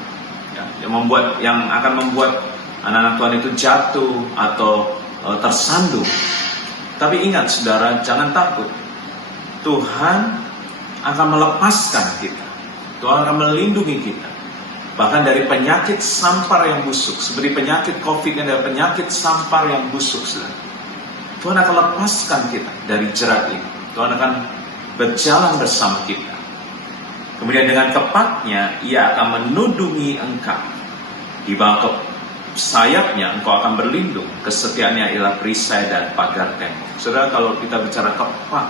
yang akan membuat anak-anak Tuhan itu jatuh atau tersandung. Tapi ingat, saudara, jangan takut. Tuhan akan melepaskan kita. Tuhan akan melindungi kita, bahkan dari penyakit sampar yang busuk, seperti penyakit COVID yang ada penyakit sampar yang busuk, saudara. Tuhan akan lepaskan kita dari jerat ini. Tuhan akan berjalan bersama kita. Kemudian dengan tepatnya Ia akan menudungi engkau. Di bawah sayapnya engkau akan berlindung. Kesetiaannya ialah perisai dan pagar tembok. Saudara, kalau kita bicara kepak,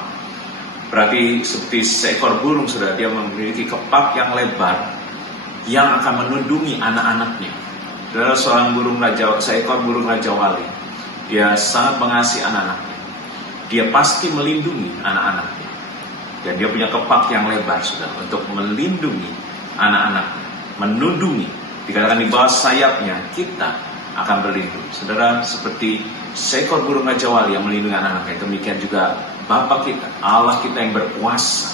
berarti seperti seekor burung, saudara, dia memiliki kepak yang lebar yang akan menudungi anak-anaknya. Saudara, seekor burung Raja Wali, dia sangat mengasihi anak-anaknya. Dia pasti melindungi anak-anaknya. Dan dia punya kepak yang lebar, saudara, untuk melindungi anak-anaknya, menudungi. Dikatakan di bawah sayapnya kita akan berlindung. Saudara, seperti seekor burung Raja Wali yang melindungi anak-anaknya, demikian juga Bapa kita, Allah kita yang berkuasa,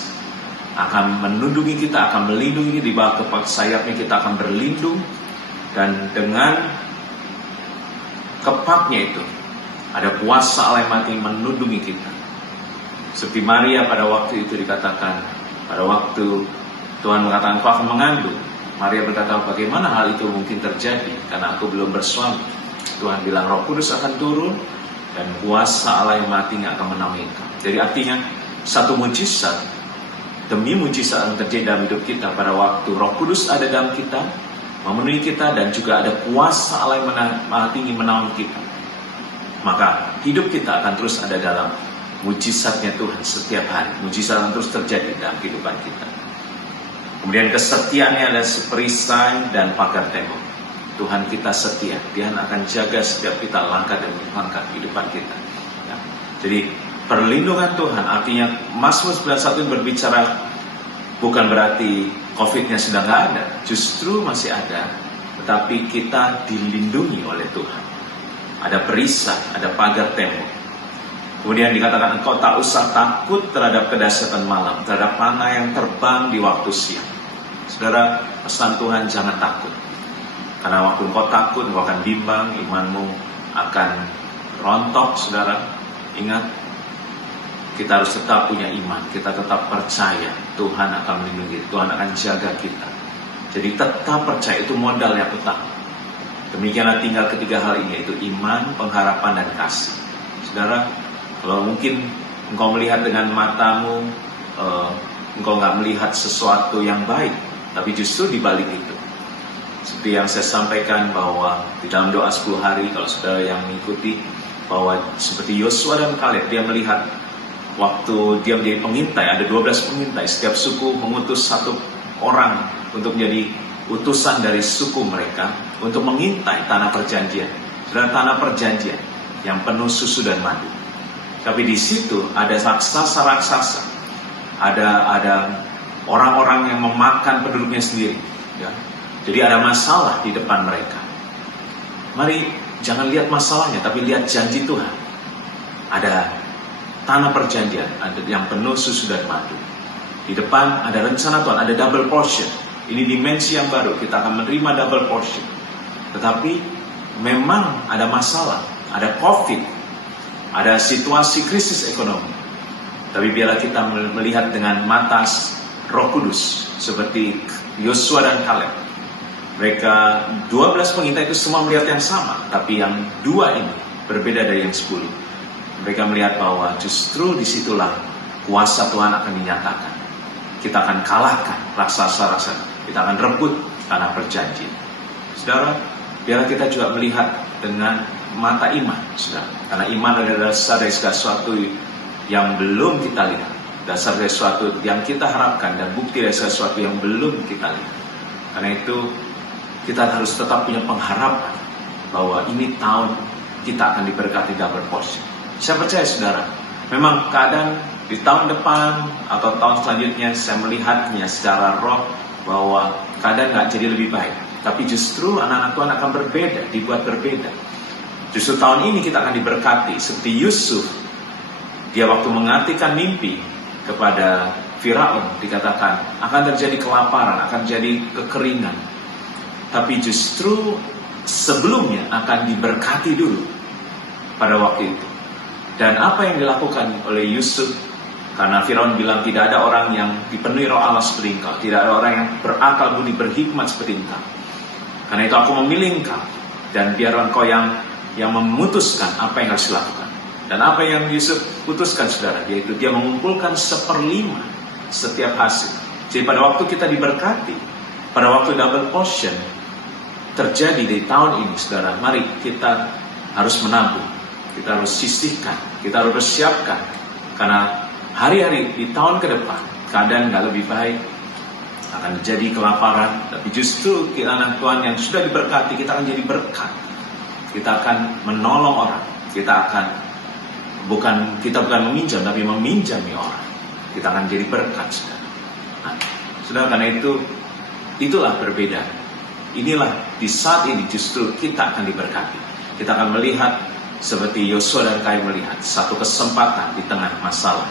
akan menudungi kita, akan melindungi di bawah kepak sayapnya kita akan berlindung. Dan dengan kepaknya itu ada kuasa Allah yang mati menudungi kita. Seperti Maria pada waktu itu dikatakan, pada waktu Tuhan mengatakan kau akan mengandung, Maria berkata, bagaimana hal itu mungkin terjadi karena aku belum bersuami. Tuhan bilang Roh Kudus akan turun dan kuasa Allah yang mati akan menaungi engkau. Jadi artinya satu mujizat demi mujizat yang terjadi dalam hidup kita pada waktu Roh Kudus ada dalam kita, memenuhi kita, dan juga ada kuasa Allah yang mati menaungi kita. Maka hidup kita akan terus ada dalam mujizatnya Tuhan setiap hari. Mujizat yang terus terjadi dalam kehidupan kita. Kemudian kesetiaannya adalah perisai dan pagar tembok. Tuhan kita setia. Dia akan jaga setiap kita langkah demi langkah kehidupan kita. Ya. Jadi perlindungan Tuhan artinya Mazmur 91 berbicara bukan berarti COVID-nya sudah nggak ada. Justru masih ada. Tetapi kita dilindungi oleh Tuhan. Ada perisai, ada pagar tembok. Kemudian dikatakan engkau tak usah takut terhadap kedahsyatan malam, terhadap panah yang terbang di waktu siang. Saudara, pesan Tuhan jangan takut. Karena waktu engkau takut, engkau akan bimbang, imanmu akan rontok, saudara. Ingat, kita harus tetap punya iman, kita tetap percaya Tuhan akan melindungi, Tuhan akan jaga kita. Jadi tetap percaya, itu modal yang utama. Demikianlah tinggal ketiga hal ini, yaitu iman, pengharapan, dan kasih. Saudara, kalau mungkin engkau melihat dengan matamu, engkau nggak melihat sesuatu yang baik, tapi justru di balik itu. Seperti yang saya sampaikan bahwa di dalam doa 10 hari, kalau saudara yang mengikuti, bahwa seperti Yosua dan Kaleb, dia melihat waktu dia menjadi pengintai, ada 12 pengintai, setiap suku mengutus satu orang untuk menjadi utusan dari suku mereka, untuk mengintai tanah perjanjian. Dan tanah perjanjian yang penuh susu dan madu. Tapi di situ ada raksasa-raksasa, ada orang-orang yang memakan penduduknya sendiri. Ya. Jadi ada masalah di depan mereka. Mari jangan lihat masalahnya, tapi lihat janji Tuhan. Ada tanah perjanjian, ada yang penuh susu dan madu. Di depan ada rencana Tuhan, ada double portion. Ini dimensi yang baru, kita akan menerima double portion. Tetapi memang ada masalah, ada COVID. Ada situasi krisis ekonomi. Tapi biarlah kita melihat dengan mata Roh Kudus seperti Yosua dan Kaleb. Mereka 12 pengintai itu semua melihat yang sama, tapi yang 2 ini berbeda dari yang 10. Mereka melihat bahwa justru disitulah kuasa Tuhan akan dinyatakan. Kita akan kalahkan raksasa-raksasa. Kita akan rebut tanah perjanjian. Saudara, biarlah kita juga melihat dengan mata iman, saudara. Karena iman adalah dasar dari segala sesuatu yang belum kita lihat, dasar dari sesuatu yang kita harapkan, dan bukti dari segala sesuatu yang belum kita lihat. Karena itu kita harus tetap punya pengharapan bahwa ini tahun kita akan diberkati double portion. Saya percaya, saudara, memang keadaan di tahun depan atau tahun selanjutnya saya melihatnya secara roh bahwa keadaan nggak jadi lebih baik, tapi justru anak-anak Tuhan akan berbeda, dibuat berbeda. Justru tahun ini kita akan diberkati seperti Yusuf. Dia waktu mengartikan mimpi kepada Firaun, dikatakan akan terjadi kelaparan, akan jadi kekeringan. Tapi justru sebelumnya akan diberkati dulu pada waktu itu. Dan apa yang dilakukan oleh Yusuf, karena Firaun bilang tidak ada orang yang dipenuhi roh Allah seperti engkau, tidak ada orang yang berakal budi berhikmat seperti engkau. Karena itu aku memilih engkau, dan biar engkau yang memutuskan apa yang harus dilakukan. Dan apa yang Yusuf putuskan, saudara, yaitu dia mengumpulkan 1/5 setiap hasil. Jadi pada waktu kita diberkati, pada waktu double portion terjadi di tahun ini, saudara, mari kita harus menabung, kita harus sisihkan, kita harus persiapkan, karena hari-hari di tahun ke depan keadaan nggak lebih baik, akan terjadi kelaparan. Tapi justru kita anak Tuhan yang sudah diberkati, kita akan jadi berkat, kita akan menolong orang, kita bukan meminjam, tapi meminjami orang, kita akan jadi berkat, saudara. Nah, saudara, karena itulah berbeda. Inilah di saat ini justru kita akan diberkati. Kita akan melihat seperti Yosua dan Kaleb melihat satu kesempatan di tengah masalah.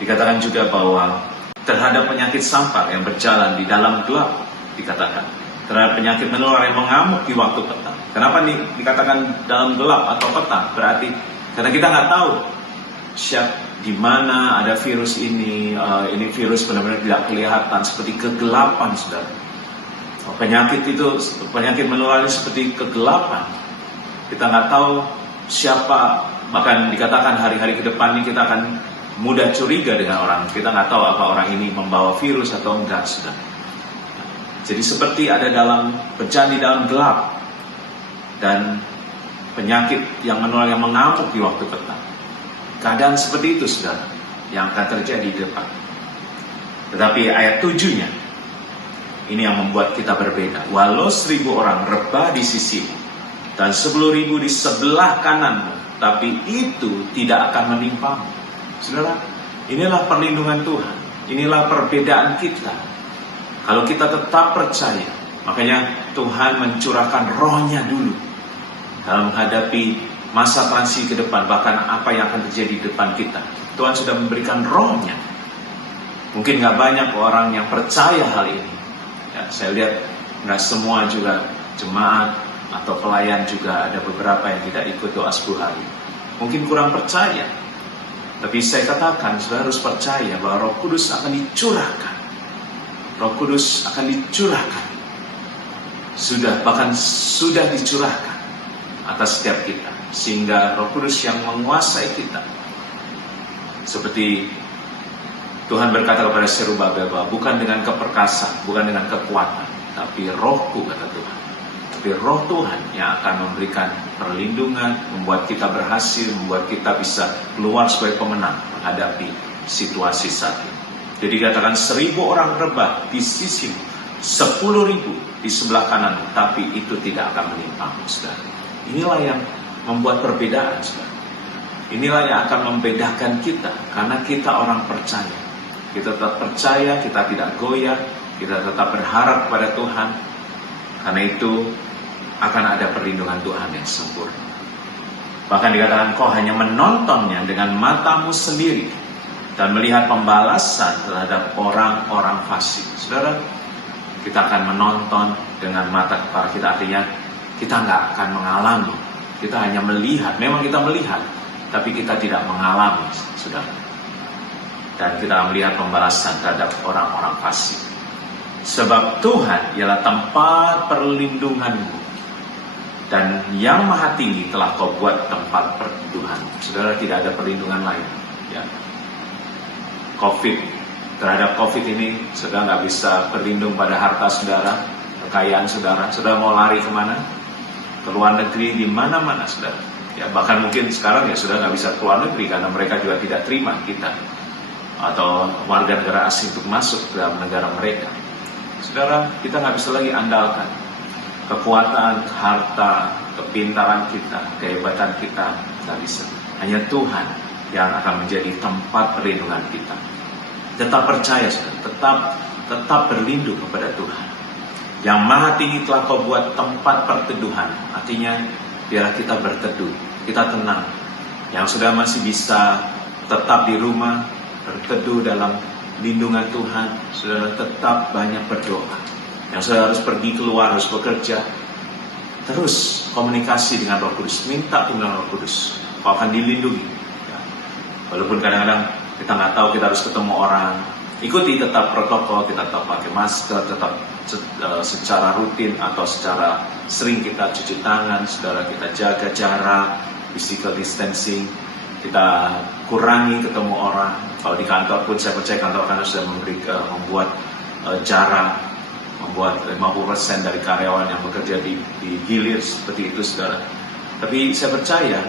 Dikatakan juga bahwa terhadap penyakit sampar yang berjalan di dalam gelap, dikatakan terhadap penyakit menular yang mengamuk di waktu petang. Kenapa nih dikatakan dalam gelap atau petang? Berarti karena kita nggak tahu di mana ada virus ini virus benar-benar tidak kelihatan, seperti kegelapan, saudara. Penyakit menular seperti kegelapan. Kita nggak tahu siapa, bahkan dikatakan hari-hari ke depan ini kita akan mudah curiga dengan orang. Kita nggak tahu apa orang ini membawa virus atau enggak, saudara. Jadi seperti ada berjalan di dalam gelap, dan penyakit yang menular yang mengamuk di waktu petang. Keadaan seperti itu, saudara, yang akan terjadi di depan. Tetapi ayat 7-nya, ini yang membuat kita berbeda. Walau 1.000 orang rebah di sisimu, dan 10.000 di sebelah kananmu, tapi itu tidak akan menimpamu. Saudara, inilah perlindungan Tuhan. Inilah perbedaan kita. Kalau kita tetap percaya, makanya Tuhan mencurahkan rohnya dulu dalam menghadapi masa transisi ke depan, bahkan apa yang akan terjadi di depan kita. Tuhan sudah memberikan rohnya. Mungkin gak banyak orang yang percaya hal ini. Ya, saya lihat gak semua juga jemaat atau pelayan, juga ada beberapa yang tidak ikut doa 10 hari. Mungkin kurang percaya. Tapi saya katakan, saudara harus percaya bahwa Roh Kudus akan dicurahkan. Roh Kudus akan dicurahkan. Bahkan sudah dicurahkan atas setiap kita, sehingga Roh Kudus yang menguasai kita. Seperti Tuhan berkata kepada Zerubabel bahwa bukan dengan keperkasaan, bukan dengan kekuatan, tapi Rohku, kata Tuhan. Tapi Roh Tuhan yang akan memberikan perlindungan, membuat kita berhasil, membuat kita bisa keluar sebagai pemenang menghadapi situasi saat ini. Jadi katakan 1.000 orang rebah di sisimu, 10.000 di sebelah kanan, tapi itu tidak akan menimpamu, saudara. Inilah yang membuat perbedaan, saudara. Inilah yang akan membedakan kita, karena kita orang percaya. Kita tetap percaya, kita tidak goyah, kita tetap berharap kepada Tuhan. Karena itu akan ada perlindungan Tuhan yang sempurna. Bahkan dikatakan kau hanya menontonnya dengan matamu sendiri dan melihat pembalasan terhadap orang-orang fasik. Saudara, kita akan menonton dengan mata kepala kita, artinya kita nggak akan mengalami. Kita hanya melihat, memang kita melihat, tapi kita tidak mengalami, saudara. Dan kita melihat pembalasan terhadap orang-orang fasik. Sebab Tuhan ialah tempat perlindunganmu, dan yang maha tinggi telah kau buat tempat perteduhan. Saudara, tidak ada perlindungan lain. Ya. Terhadap COVID ini, saudara nggak bisa berlindung pada harta saudara, kekayaan saudara. Saudara mau lari kemana? Ke luar negeri, di mana-mana, saudara. Ya, bahkan mungkin sekarang ya saudara nggak bisa ke luar negeri karena mereka juga tidak terima kita atau warga negara asing untuk masuk ke dalam negara mereka. Saudara, kita nggak bisa lagi andalkan kekuatan, harta, kepintaran kita, kehebatan kita, nggak bisa. Hanya Tuhan yang akan menjadi tempat perlindungan kita. Tetap percaya, saudara, tetap berlindung kepada Tuhan. Yang maha tinggi telah kau buat tempat perteduhan. Artinya, biarlah kita berteduh, kita tenang. Yang sudah masih bisa tetap di rumah, berteduh dalam lindungan Tuhan, saudara tetap banyak berdoa. Yang saudara harus pergi keluar, harus bekerja, terus komunikasi dengan Roh Kudus, minta tuntunan Roh Kudus, kau akan dilindungi. Ya. Walaupun kadang-kadang kita nggak tahu, kita harus ketemu orang, ikuti tetap protokol, kita tetap pakai masker, tetap secara rutin atau secara sering kita cuci tangan, saudara, kita jaga jarak, physical distancing. Kita kurangi ketemu orang. Kalau di kantor pun saya percaya kantor-kantor sudah membuat jarak, membuat 50% dari karyawan yang bekerja di hilir seperti itu, saudara. Tapi saya percaya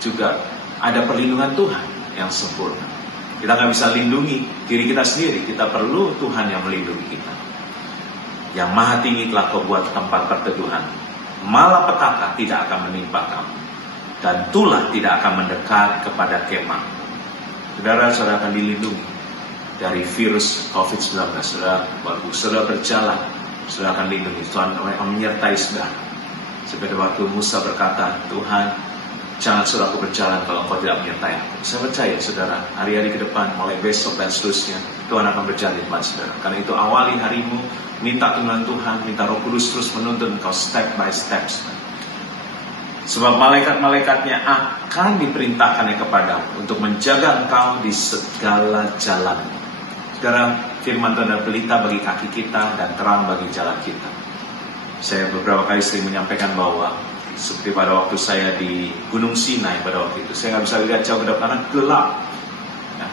juga ada perlindungan Tuhan yang sempurna. Kita nggak bisa lindungi diri kita sendiri, kita perlu Tuhan yang melindungi kita. Yang maha tinggi telah kau buat tempat perteduhan, malapetaka tidak akan menimpa kamu, dan tulah tidak akan mendekat kepada kemah. Saudara akan dilindungi dari virus COVID-19. Saudara berjalan, saudara akan dilindungi. Tuhan akan menyertai saudara. Seperti waktu Musa berkata, Tuhan, jangan suruh aku berjalan kalau engkau tidak menyertai aku. Saya percaya saudara, hari-hari ke depan, mulai besok dan seterusnya, Tuhan akan berjalan di depan saudara. Karena itu awali harimu, minta tuntunan Tuhan, minta Roh Kudus terus menuntun engkau step by step. Sebab malaikat-malaikatnya akan diperintahkannya kepadamu untuk menjaga engkau di segala jalan. Saudara, firman Tuhan adalah pelita bagi kaki kita dan terang bagi jalan kita. Saya beberapa kali sering menyampaikan bahwa seperti pada waktu saya di Gunung Sinai pada waktu itu, saya nggak bisa lihat jauh ke depan karena gelap. Nah,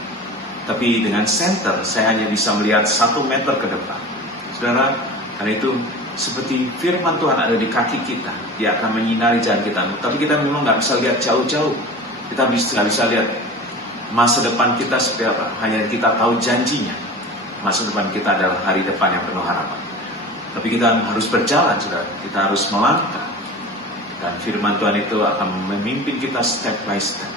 tapi dengan senter saya hanya bisa melihat 1 meter ke depan. Saudara, karena itu seperti firman Tuhan ada di kaki kita, dia akan menyinari jalan kita. Tapi kita memang nggak bisa lihat jauh-jauh. Kita nggak bisa lihat masa depan kita seperti apa. Hanya kita tahu janjinya. Masa depan kita adalah hari depan yang penuh harapan. Tapi kita harus berjalan, saudara. Kita harus melangkah. Dan firman Tuhan itu akan memimpin kita step by step.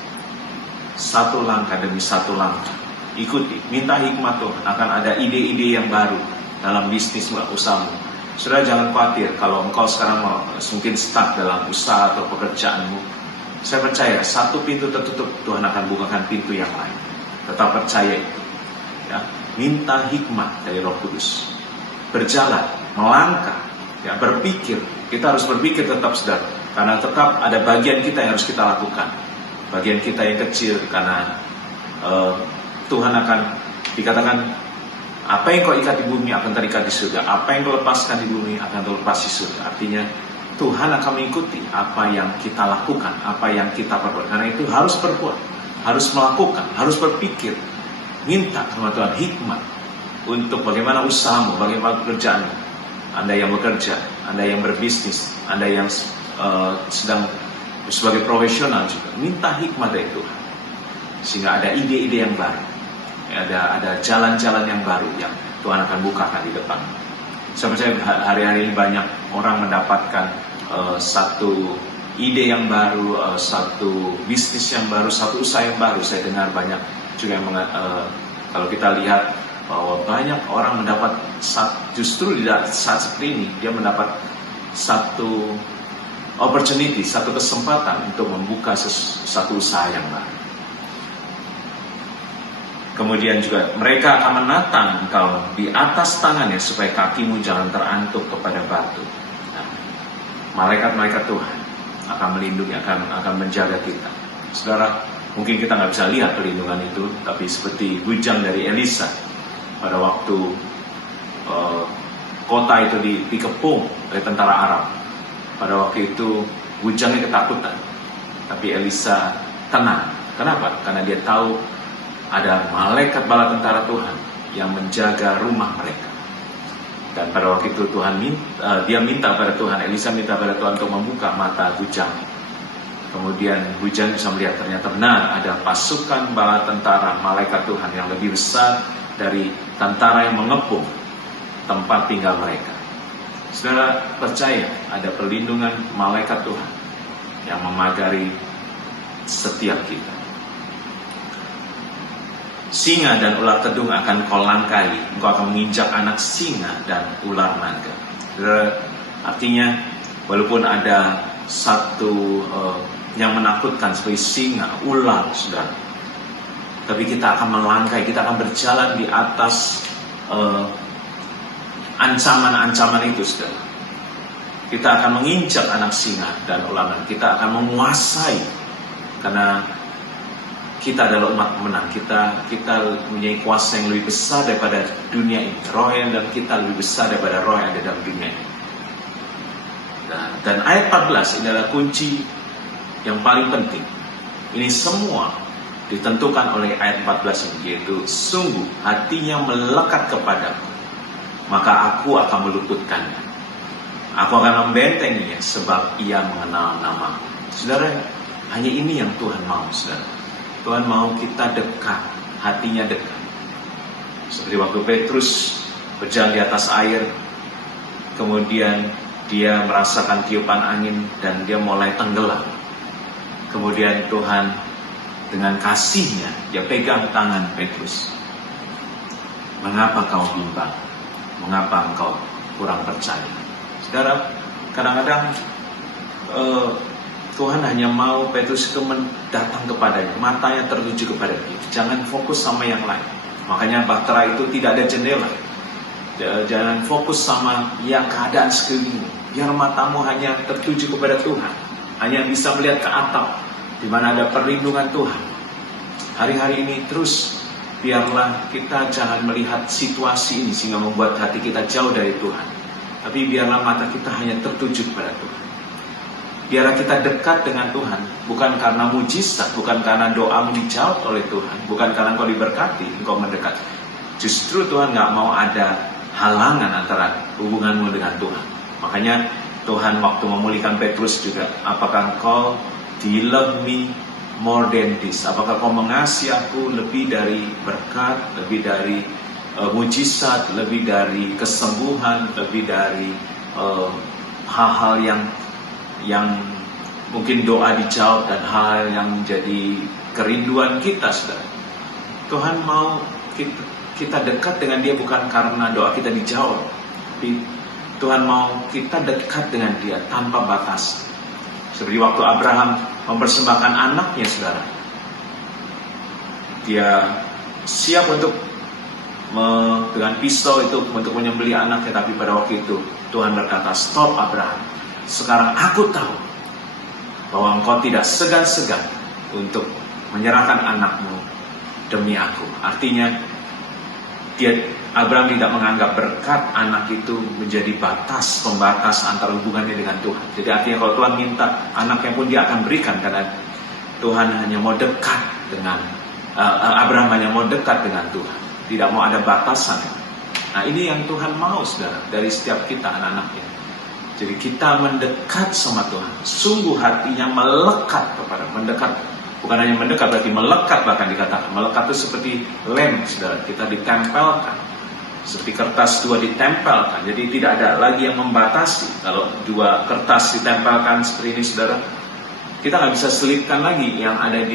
1 langkah demi 1 langkah. Ikuti, minta hikmat Tuhan. Akan ada ide-ide yang baru dalam bisnis usahamu. Saudara, jangan khawatir kalau engkau sekarang mungkin stuck dalam usaha atau pekerjaanmu. Saya percaya 1 pintu tertutup, Tuhan akan bukakan pintu yang lain. Tetap percaya itu. Ya, minta hikmat dari Roh Kudus. Berjalan, melangkah, ya, berpikir. Kita harus berpikir tetap, saudara. Karena tetap ada bagian kita yang harus kita lakukan. Bagian kita yang kecil, karena Tuhan akan dikatakan, apa yang kau ikat di bumi akan terikat di surga. Apa yang kau lepaskan di bumi akan terlepas di surga. Artinya Tuhan akan mengikuti apa yang kita lakukan, apa yang kita perbuat. Karena itu harus berbuat, harus melakukan, harus berpikir. Minta kepada Tuhan hikmat untuk bagaimana usahamu, bagaimana pekerjaanmu. Anda yang bekerja, Anda yang berbisnis, Anda yang sedang sebagai profesional juga. Minta hikmat dari Tuhan. Sehingga ada ide-ide yang baru. Ada jalan-jalan yang baru yang Tuhan akan bukakan di depan. Saya percaya hari-hari ini banyak orang mendapatkan satu ide yang baru, satu bisnis yang baru, satu usaha yang baru. Saya dengar banyak juga yang kalau kita lihat bahwa banyak orang mendapat justru di saat seperti ini dia mendapat satu opportunity, satu kesempatan untuk membuka satu usaha yang baru. Kemudian juga mereka akan menatang engkau di atas tangannya supaya kakimu jangan terantuk kepada batu. Nah, malaikat-malaikat Tuhan akan melindungi, akan menjaga kita. Saudara, mungkin kita nggak bisa lihat perlindungan itu, tapi seperti bujang dari Elisa pada waktu kota itu dikepung oleh tentara Arab. Pada waktu itu bujangnya ketakutan, tapi Elisa tenang. Kenapa? Karena dia tahu ada malaikat bala tentara Tuhan yang menjaga rumah mereka. Dan pada waktu itu dia minta pada Tuhan, Elisa minta pada Tuhan untuk membuka mata bujang. Kemudian bujang bisa melihat ternyata benar ada pasukan bala tentara malaikat Tuhan yang lebih besar dari tentara yang mengepung tempat tinggal mereka. Saudara percaya ada perlindungan malaikat Tuhan yang memagari setiap kita. Singa dan ular tedung akan kau langkahi, engkau akan menginjak anak singa dan ular naga. Artinya, walaupun ada satu yang menakutkan seperti singa, ular, saudara, tapi kita akan melangkahi, kita akan berjalan di atas ancaman-ancaman itu, saudara. Kita akan menginjak anak singa dan ular naga. Kita akan menguasai, karena kita adalah umat pemenang. Kita mempunyai kuasa yang lebih besar daripada dunia ini. Roh yang dalam kita lebih besar daripada roh yang ada dalam dunia ini. Dan ayat 14 ini adalah kunci yang paling penting. Ini semua ditentukan oleh ayat 14 ini, yaitu sungguh hatinya melekat kepadaku, maka aku akan meluputkannya. Aku akan membentenginya sebab ia mengenal namaku. Saudara, hanya ini yang Tuhan mau, saudara. Tuhan mau kita dekat, hatinya dekat. Seperti waktu Petrus berjalan di atas air, kemudian dia merasakan tiupan angin dan dia mulai tenggelam. Kemudian Tuhan dengan kasihnya, dia pegang tangan Petrus. Mengapa kau bimbang? Mengapa engkau kurang percaya? Saudara, kadang-kadang Tuhan hanya mau Petrus itu datang kepadanya, matanya tertuju kepada dia. Jangan fokus sama yang lain. Makanya Bahtera itu tidak ada jendela. Jangan fokus sama yang keadaan sekelilingmu. Biar matamu hanya tertuju kepada Tuhan. Hanya bisa melihat ke atap, di mana ada perlindungan Tuhan. Hari-hari ini terus biarlah kita jangan melihat situasi ini sehingga membuat hati kita jauh dari Tuhan. Tapi biarlah mata kita hanya tertuju kepada Tuhan. Biarlah kita dekat dengan Tuhan, bukan karena mujizat, bukan karena doamu dijawab oleh Tuhan, bukan karena engkau diberkati, engkau mendekat. Justru Tuhan gak mau ada halangan antara hubunganmu dengan Tuhan. Makanya Tuhan waktu memulihkan Petrus juga, apakah engkau do you love me more than this? Apakah kau mengasihi aku lebih dari berkat, lebih dari mujizat, lebih dari kesembuhan, lebih dari hal-hal yang mungkin doa dijawab dan hal yang menjadi kerinduan kita, saudara. Tuhan mau kita dekat dengan dia bukan karena doa kita dijawab, tapi Tuhan mau kita dekat dengan dia tanpa batas. Seperti waktu Abraham mempersembahkan anaknya, saudara. Dia siap untuk dengan pisau itu untuk menyembelih anaknya, tapi pada waktu itu Tuhan berkata, stop Abraham. Sekarang aku tahu bahwa engkau tidak segan-segan untuk menyerahkan anakmu demi aku. Artinya Abraham tidak menganggap berkat anak itu menjadi pembatas antara hubungannya dengan Tuhan. Jadi artinya kalau Tuhan minta anaknya pun dia akan berikan, karena Tuhan hanya mau dekat dengan Abraham hanya mau dekat dengan Tuhan, tidak mau ada batasan. Nah, ini yang Tuhan mau, saudara, dari setiap kita anak-anaknya. Jadi kita mendekat sama Tuhan, sungguh hatinya melekat kepada, mendekat, bukan hanya mendekat, berarti melekat, bahkan dikatakan melekat itu seperti lem, saudara, kita ditempelkan, seperti kertas dua ditempelkan, jadi tidak ada lagi yang membatasi. Kalau dua kertas ditempelkan seperti ini, saudara, kita nggak bisa selipkan lagi yang ada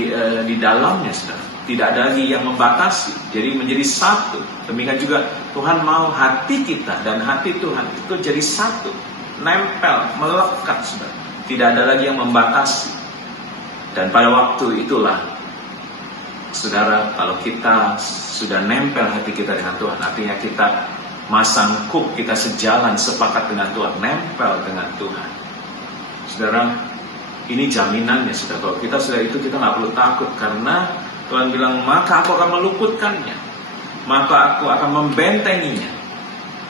di dalamnya, saudara, tidak ada lagi yang membatasi, jadi menjadi satu. Demikian juga Tuhan mau hati kita dan hati Tuhan itu jadi satu, nempel, melekat, saudara. Tidak ada lagi yang membatasi. Dan pada waktu itulah, saudara, kalau kita sudah nempel hati kita dengan Tuhan, artinya kita masang kuk, kita sejalan, sepakat dengan Tuhan, nempel dengan Tuhan. Saudara, ini jaminannya, saudara. Kalau kita sudah itu, kita nggak perlu takut, karena Tuhan bilang, maka aku akan meluputkannya, maka aku akan membentenginya,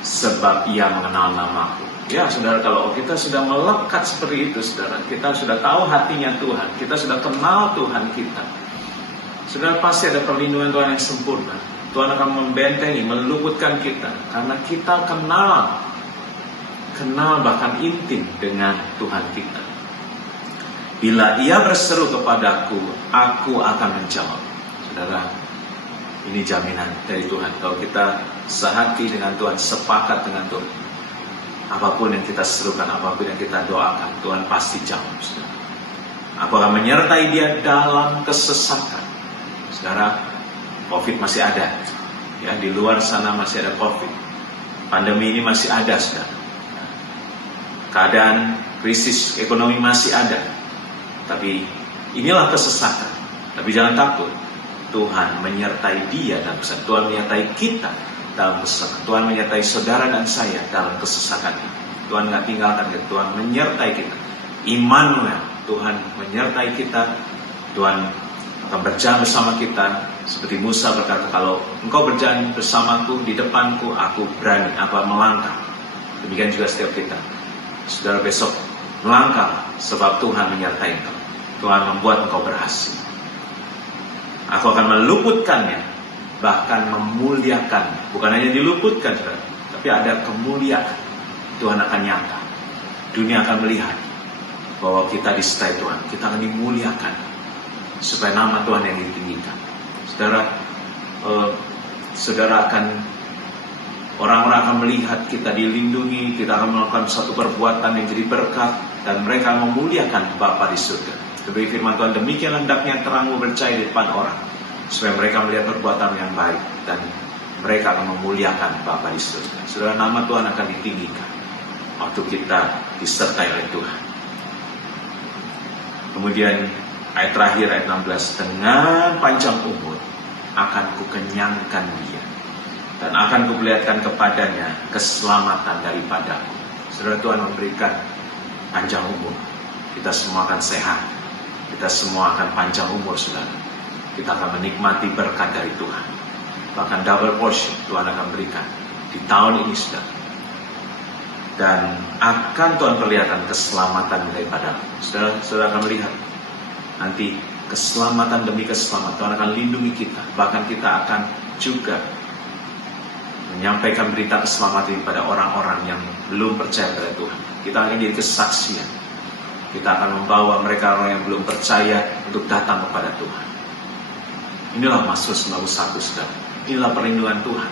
sebab ia mengenal namaku. Ya, saudara, kalau kita sudah melekat seperti itu, saudara, kita sudah tahu hatinya Tuhan, kita sudah kenal Tuhan kita, saudara, pasti ada perlindungan Tuhan yang sempurna. Tuhan akan membentengi, meluputkan kita, karena kita kenal bahkan intim dengan Tuhan kita. Bila ia berseru kepadaku, aku akan menjawab. Saudara, ini jaminan dari Tuhan. Kalau kita sehati dengan Tuhan, sepakat dengan Tuhan, apapun yang kita serukan, apapun yang kita doakan, Tuhan pasti jawab, saudara. Aku akan menyertai dia dalam kesesakan. Saudara, COVID masih ada, ya, di luar sana masih ada COVID. Pandemi ini masih ada, saudara. Keadaan krisis ekonomi masih ada. Tapi inilah kesesakan. Tapi jangan takut, Tuhan menyertai dia dalam kesesakan. Tuhan menyertai kita dalam kesesakan. Tuhan menyertai saudara dan saya dalam kesesakan ini. Tuhan nggak tinggalkan kita. Tuhan menyertai kita. Immanuel, Tuhan menyertai kita. Tuhan akan berjalan bersama kita. Seperti Musa berkata, kalau engkau berjalan bersamaku, di depanku, aku berani melangkah. Demikian juga setiap kita. Saudara, besok melangkah, sebab Tuhan menyertai engkau. Tuhan membuat engkau berhasil. Aku akan meluputkannya, bahkan memuliakannya. Bukan hanya diluputkan, saudara, tapi ada kemuliaan. Tuhan akan nyata. Dunia akan melihat bahwa kita disertai Tuhan. Kita akan dimuliakan, supaya nama Tuhan yang ditinggikan. Saudara akan, orang-orang akan melihat kita dilindungi, kita akan melakukan suatu perbuatan yang jadi berkat, dan mereka memuliakan Bapa di surga. Sebagai firman Tuhan, demikian hendaknya terangmu bercahaya di depan orang, supaya mereka melihat perbuatan yang baik, dan mereka akan memuliakan Bapa di surga. Saudara, nama Tuhan akan ditinggikan waktu kita disertai oleh Tuhan. Kemudian ayat terakhir, ayat 16, dengan panjang umur akan kukenyangkan dia, dan akan kuperlihatkan kepadanya keselamatan daripadaku. Saudara, Tuhan memberikan panjang umur. Kita semua akan sehat. Kita semua akan panjang umur, saudara. Kita akan menikmati berkat dari Tuhan. Bahkan double portion Tuhan akan berikan di tahun ini, saudara. Dan akan Tuhan perlihatkan keselamatan daripadaku. Saudara akan melihat nanti keselamatan demi keselamatan. Tuhan akan lindungi kita. Bahkan kita akan juga menyampaikan berita keselamatan kepada orang-orang yang belum percaya pada Tuhan. Kita akan jadi kesaksian. Kita akan membawa mereka orang yang belum percaya untuk datang kepada Tuhan. Inilah Mazmur 91, saudara. Inilah perlindungan Tuhan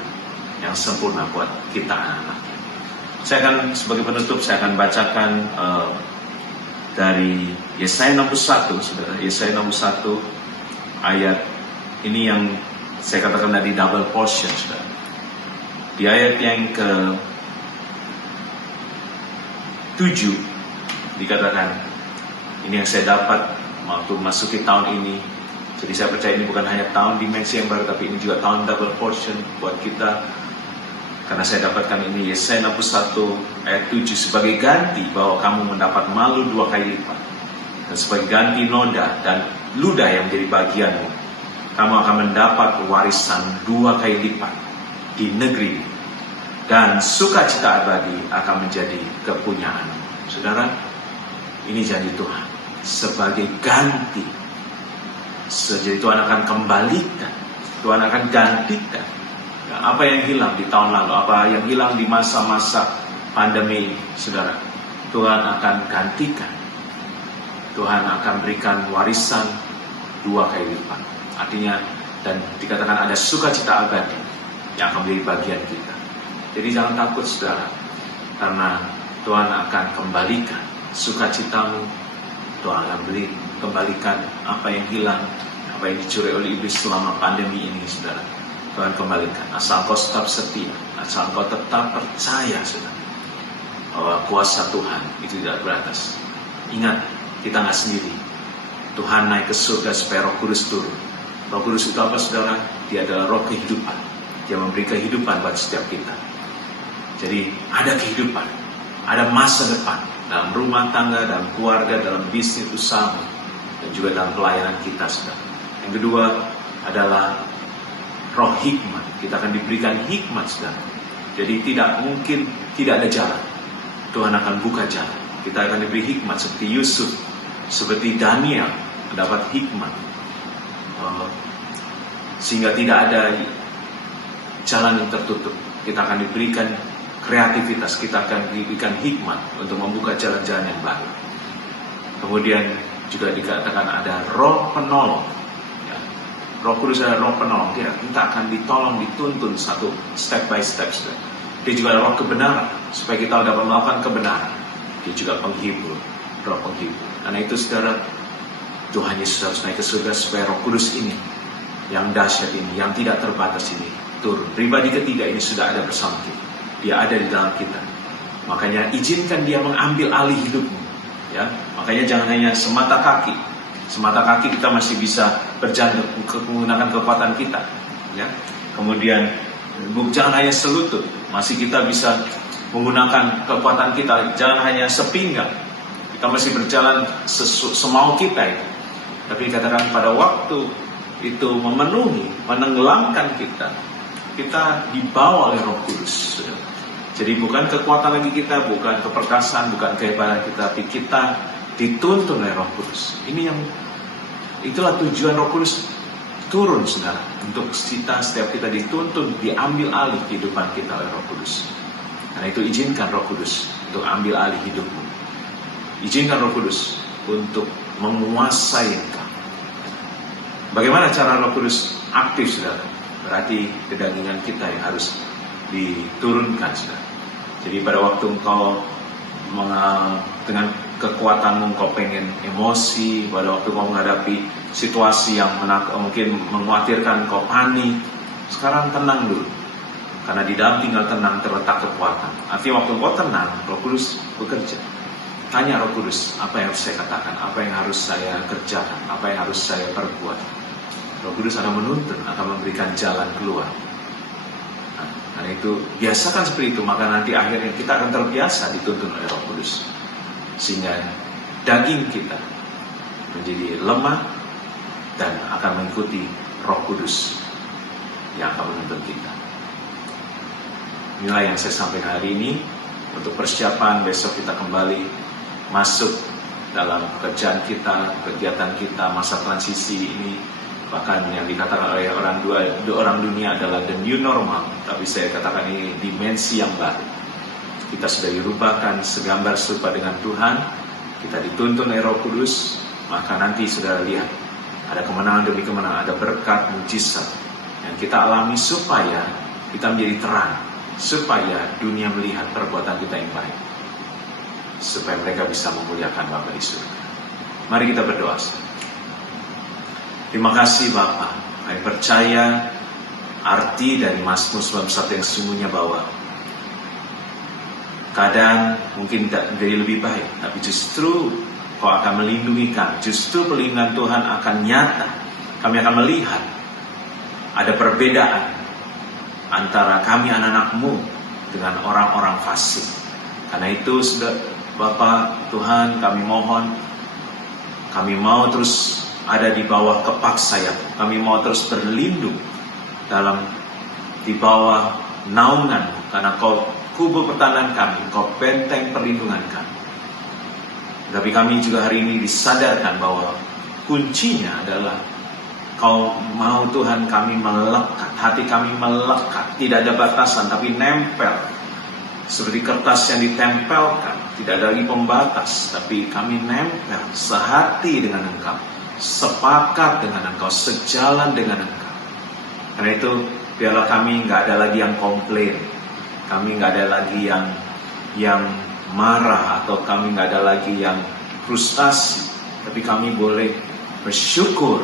yang sempurna buat kita anak-anaknya. Saya akan, sebagai penutup, saya akan bacakan dari Yesaya 61, saudara. Yesaya 61 ayat ini yang saya katakan dari double portion, saudara. Di ayat yang ke-7 dikatakan, ini yang saya dapat waktu masuki tahun ini. Jadi saya percaya ini bukan hanya tahun dimensi yang baru, tapi ini juga tahun double portion buat kita. Karena saya dapatkan ini Yesaya 61 ayat 7, sebagai ganti bahwa kamu mendapat malu 2 kali lipat, dan sebagai ganti noda dan ludah yang menjadi bagianmu, kamu akan mendapat warisan 2 kali lipat di negeri, dan sukacita abadi akan menjadi kepunyaan. Saudara, ini janji Tuhan sebagai ganti. Jadi Tuhan akan kembalikan, Tuhan akan gantikan apa yang hilang di tahun lalu, apa yang hilang di masa-masa pandemi ini, saudara. Tuhan akan gantikan. Tuhan akan berikan warisan 2 kali lipat. Artinya, dan dikatakan ada sukacita abadi yang akan menjadi bagian kita. Jadi jangan takut, saudara, karena Tuhan akan kembalikan sukacitamu. Tuhan akan kembalikan apa yang hilang, apa yang dicuri oleh iblis selama pandemi ini, saudara. Tuhan kembalikan, asal kau tetap setia, asal kau tetap percaya, saudara, bahwa kuasa Tuhan itu tidak beratas. Ingat, kita nggak sendiri. Tuhan naik ke surga supaya Roh Kudus turun. Roh Kudus itu apa, saudara? Dia adalah roh kehidupan. Dia memberi kehidupan buat setiap kita. Jadi ada kehidupan, ada masa depan dalam rumah tangga, dalam keluarga, dalam bisnis usaha, dan juga dalam pelayanan kita, saudara. Yang kedua adalah roh hikmat. Kita akan diberikan hikmat, saudara. Jadi tidak mungkin tidak ada jalan. Tuhan akan buka jalan. Kita akan diberi hikmat seperti Yusuf, seperti Daniel mendapat hikmat, sehingga tidak ada jalan yang tertutup. Kita akan diberikan kreativitas, kita akan diberikan hikmat untuk membuka jalan-jalan yang baru. Kemudian juga dikatakan ada roh penolong. Roh Kudus adalah roh penolong. Kita akan ditolong, dituntun satu step by step. Dia juga ada roh kebenaran, supaya kita dapat melakukan kebenaran. Dia juga penghibur, roh penghibur. Karena itu, saudara, Tuhan Yesus harus naik ke surga supaya Roh Kudus ini, yang dahsyat ini, yang tidak terbatas ini, turun. Pribadi ketiga ini sudah ada bersama kita. Dia ada di dalam kita. Makanya izinkan dia mengambil alih hidupmu. Ya, makanya jangan hanya semata kaki. Semata kaki kita masih bisa berjalan menggunakan kekuatan kita. Ya, kemudian jangan hanya selutut. Masih kita bisa menggunakan kekuatan kita. Jangan hanya sepinggang. Kita masih berjalan semau kita. Ya. Tapi dikatakan pada waktu itu memenuhi, menenggelamkan kita. Kita dibawa oleh Roh Kudus. Jadi bukan kekuatan lagi kita, bukan keperkasaan, bukan kehebatan kita, tapi kita dituntun oleh Roh Kudus. Itulah tujuan Roh Kudus. turun, saudara, untuk setiap kita dituntun, diambil alih kehidupan kita oleh Roh Kudus. Karena itu izinkan Roh Kudus untuk ambil alih hidupmu. Izinkan Roh Kudus untuk menguasai engkau. Bagaimana cara Roh Kudus aktif, saudara? Berarti kedagingan kita yang harus diturunkan, saudara. Jadi pada waktu engkau dengan kekuatanmu engkau pengen emosi, pada waktu engkau menghadapi situasi yang mungkin mengkhawatirkan, engkau panik, sekarang tenang dulu. Karena di dalam tinggal tenang terletak kekuatan. Artinya waktu engkau tenang, Roh Kudus bekerja. Tanya Roh Kudus, apa yang harus saya katakan, apa yang harus saya kerjakan, apa yang harus saya perbuat. Roh Kudus akan menuntun, akan memberikan jalan keluar. Karena itu biasakan seperti itu, maka nanti akhirnya kita akan terbiasa dituntun oleh Roh Kudus. Sehingga daging kita menjadi lemah dan akan mengikuti Roh Kudus yang akan menuntun kita. Inilah yang saya sampaikan hari ini untuk persiapan besok kita kembali masuk dalam pekerjaan kita, kegiatan kita, masa transisi ini. Bahkan yang dikatakan oleh orang dunia adalah the new normal, tapi saya katakan ini dimensi yang baru. Kita sudah dirubahkan segambar serupa dengan Tuhan, kita dituntun oleh Roh Kudus, maka nanti sudah lihat ada kemenangan demi kemenangan, ada berkat mujizat yang kita alami supaya kita menjadi terang, supaya dunia melihat perbuatan kita yang baik, supaya mereka bisa memuliakan Bapa di surga. Mari kita berdoa. Terima kasih Bapa, kami percaya arti dari Mazmur 91 yang sesungguhnya bahwa keadaan mungkin tidak menjadi lebih baik, tapi justru Kau akan melindungi kami, justru perlindungan Tuhan akan nyata. Kami akan melihat ada perbedaan antara kami anak-anak-Mu dengan orang-orang fasik. Karena itu sudah Bapak Tuhan, kami mohon, kami mau terus ada di bawah kepak sayap. Kami mau terus berlindung di bawah naungan, karena Kau kubu pertahanan kami, Kau benteng perlindungan kami. Tapi kami juga hari ini disadarkan bahwa kuncinya adalah Kau mau Tuhan kami melekat, hati kami melekat, tidak ada batasan tapi nempel. Seperti kertas yang ditempelkan, tidak ada lagi pembatas, tapi kami nempel sehati dengan Engkau, sepakat dengan Engkau, sejalan dengan Engkau. Karena itu biarlah kami nggak ada lagi yang komplain, kami nggak ada lagi yang marah, atau kami nggak ada lagi yang frustasi, tapi kami boleh bersyukur,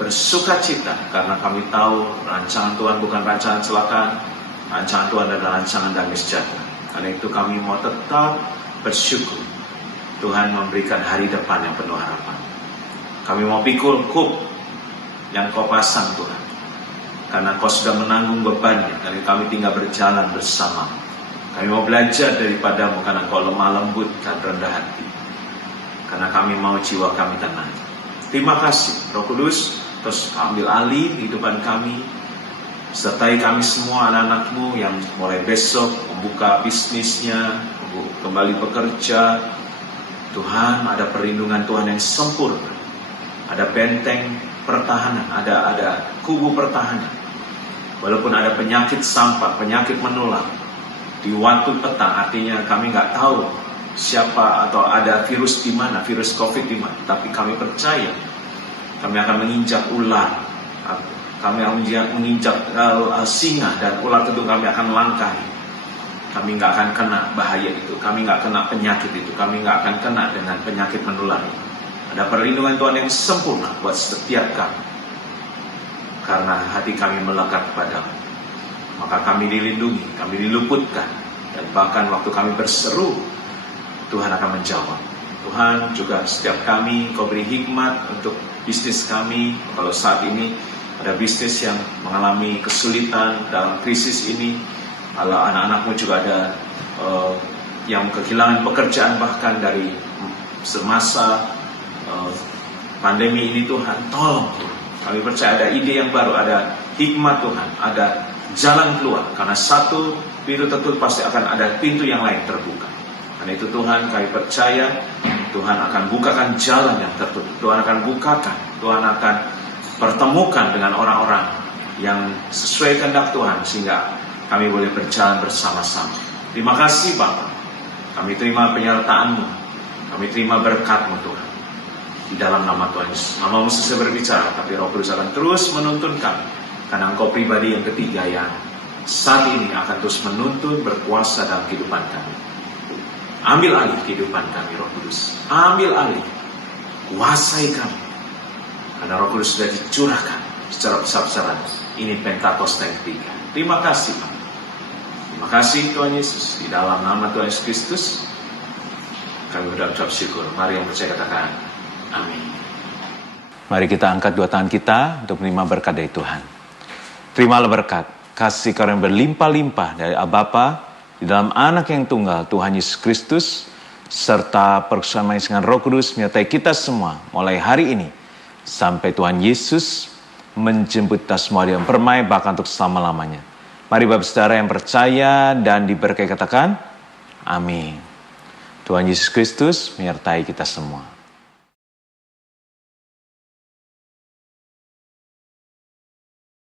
bersukacita, karena kami tahu rancangan Tuhan bukan rancangan celaka, rancangan Tuhan adalah rancangan damai sejahtera. Karena itu kami mau tetap bersyukur Tuhan memberikan hari depan yang penuh harapan. Kami mau pikul kuk yang Kau pasang Tuhan, karena Kau sudah menanggung bebannya, dan kami tinggal berjalan bersama. Kami mau belajar daripadamu, karena Kau lemah lembut dan rendah hati, karena kami mau jiwa kami tenang. Terima kasih Roh Kudus, terus ambil alih kehidupan kami, sertai kami semua anak-anak-Mu yang mulai besok membuka bisnisnya, kembali bekerja. Tuhan, ada perlindungan Tuhan yang sempurna, ada benteng pertahanan, ada kubu pertahanan. Walaupun ada penyakit sampah, penyakit menular di waktu petang, artinya kami nggak tahu siapa atau ada virus di mana, virus COVID di mana, tapi kami percaya kami akan menginjak ular, kami akan menginjak singa, dan ular tentu kami akan langkahi. Kami nggak akan kena bahaya itu, kami nggak kena penyakit itu, kami nggak akan kena dengan penyakit menular itu. Ada perlindungan Tuhan yang sempurna buat setiap kami, karena hati kami melekat padamu. Maka kami dilindungi, kami diluputkan, dan bahkan waktu kami berseru, Tuhan akan menjawab. Tuhan juga setiap kami Kau beri hikmat untuk bisnis kami. Kalau saat ini ada bisnis yang mengalami kesulitan dalam krisis ini, kalau anak-anak-Mu juga ada yang kehilangan pekerjaan bahkan dari semasa pandemi ini, Tuhan tolong Tuhan. Kami percaya ada ide yang baru, ada hikmat Tuhan, ada jalan keluar, karena satu pintu tertutup pasti akan ada pintu yang lain terbuka. Karena itu Tuhan, kami percaya Tuhan akan bukakan jalan yang tertutup, Tuhan akan bukakan, Tuhan akan pertemukan dengan orang-orang yang sesuai kehendak Tuhan, sehingga kami boleh berjalan bersama-sama. Terima kasih Bapa. Kami terima penyertaan-Mu. Kami terima berkat-Mu Tuhan. Di dalam nama Tuhan Yesus. Namamu selesai berbicara, tapi Roh Kudus akan terus menuntun kami. Karena Engkau pribadi yang ketiga yang saat ini akan terus menuntun, berkuasa dalam kehidupan kami. Ambil alih kehidupan kami, Roh Kudus. Ambil alih. Kuasai kami. Karena Roh Kudus sudah dicurahkan secara besar-besaran. Ini Pentakosta yang ketiga. Terima kasih Pak. Terima kasih Tuhan Yesus. Di dalam nama Tuhan Yesus Kristus, kami berucap syukur. Mari yang percaya katakan, amin. Mari kita angkat dua tangan kita untuk menerima berkat dari Tuhan. Terimalah berkat, kasih karunia berlimpah-limpah dari Bapa di dalam Anak yang tunggal, Tuhan Yesus Kristus, serta perkesudahan dengan Roh Kudus menyertai kita semua mulai hari ini sampai Tuhan Yesus menjemput kita semua di dalam permai bahkan untuk selama-lamanya. Mari Bapak Saudara yang percaya dan diberkati katakan, amin. Tuhan Yesus Kristus menyertai kita semua.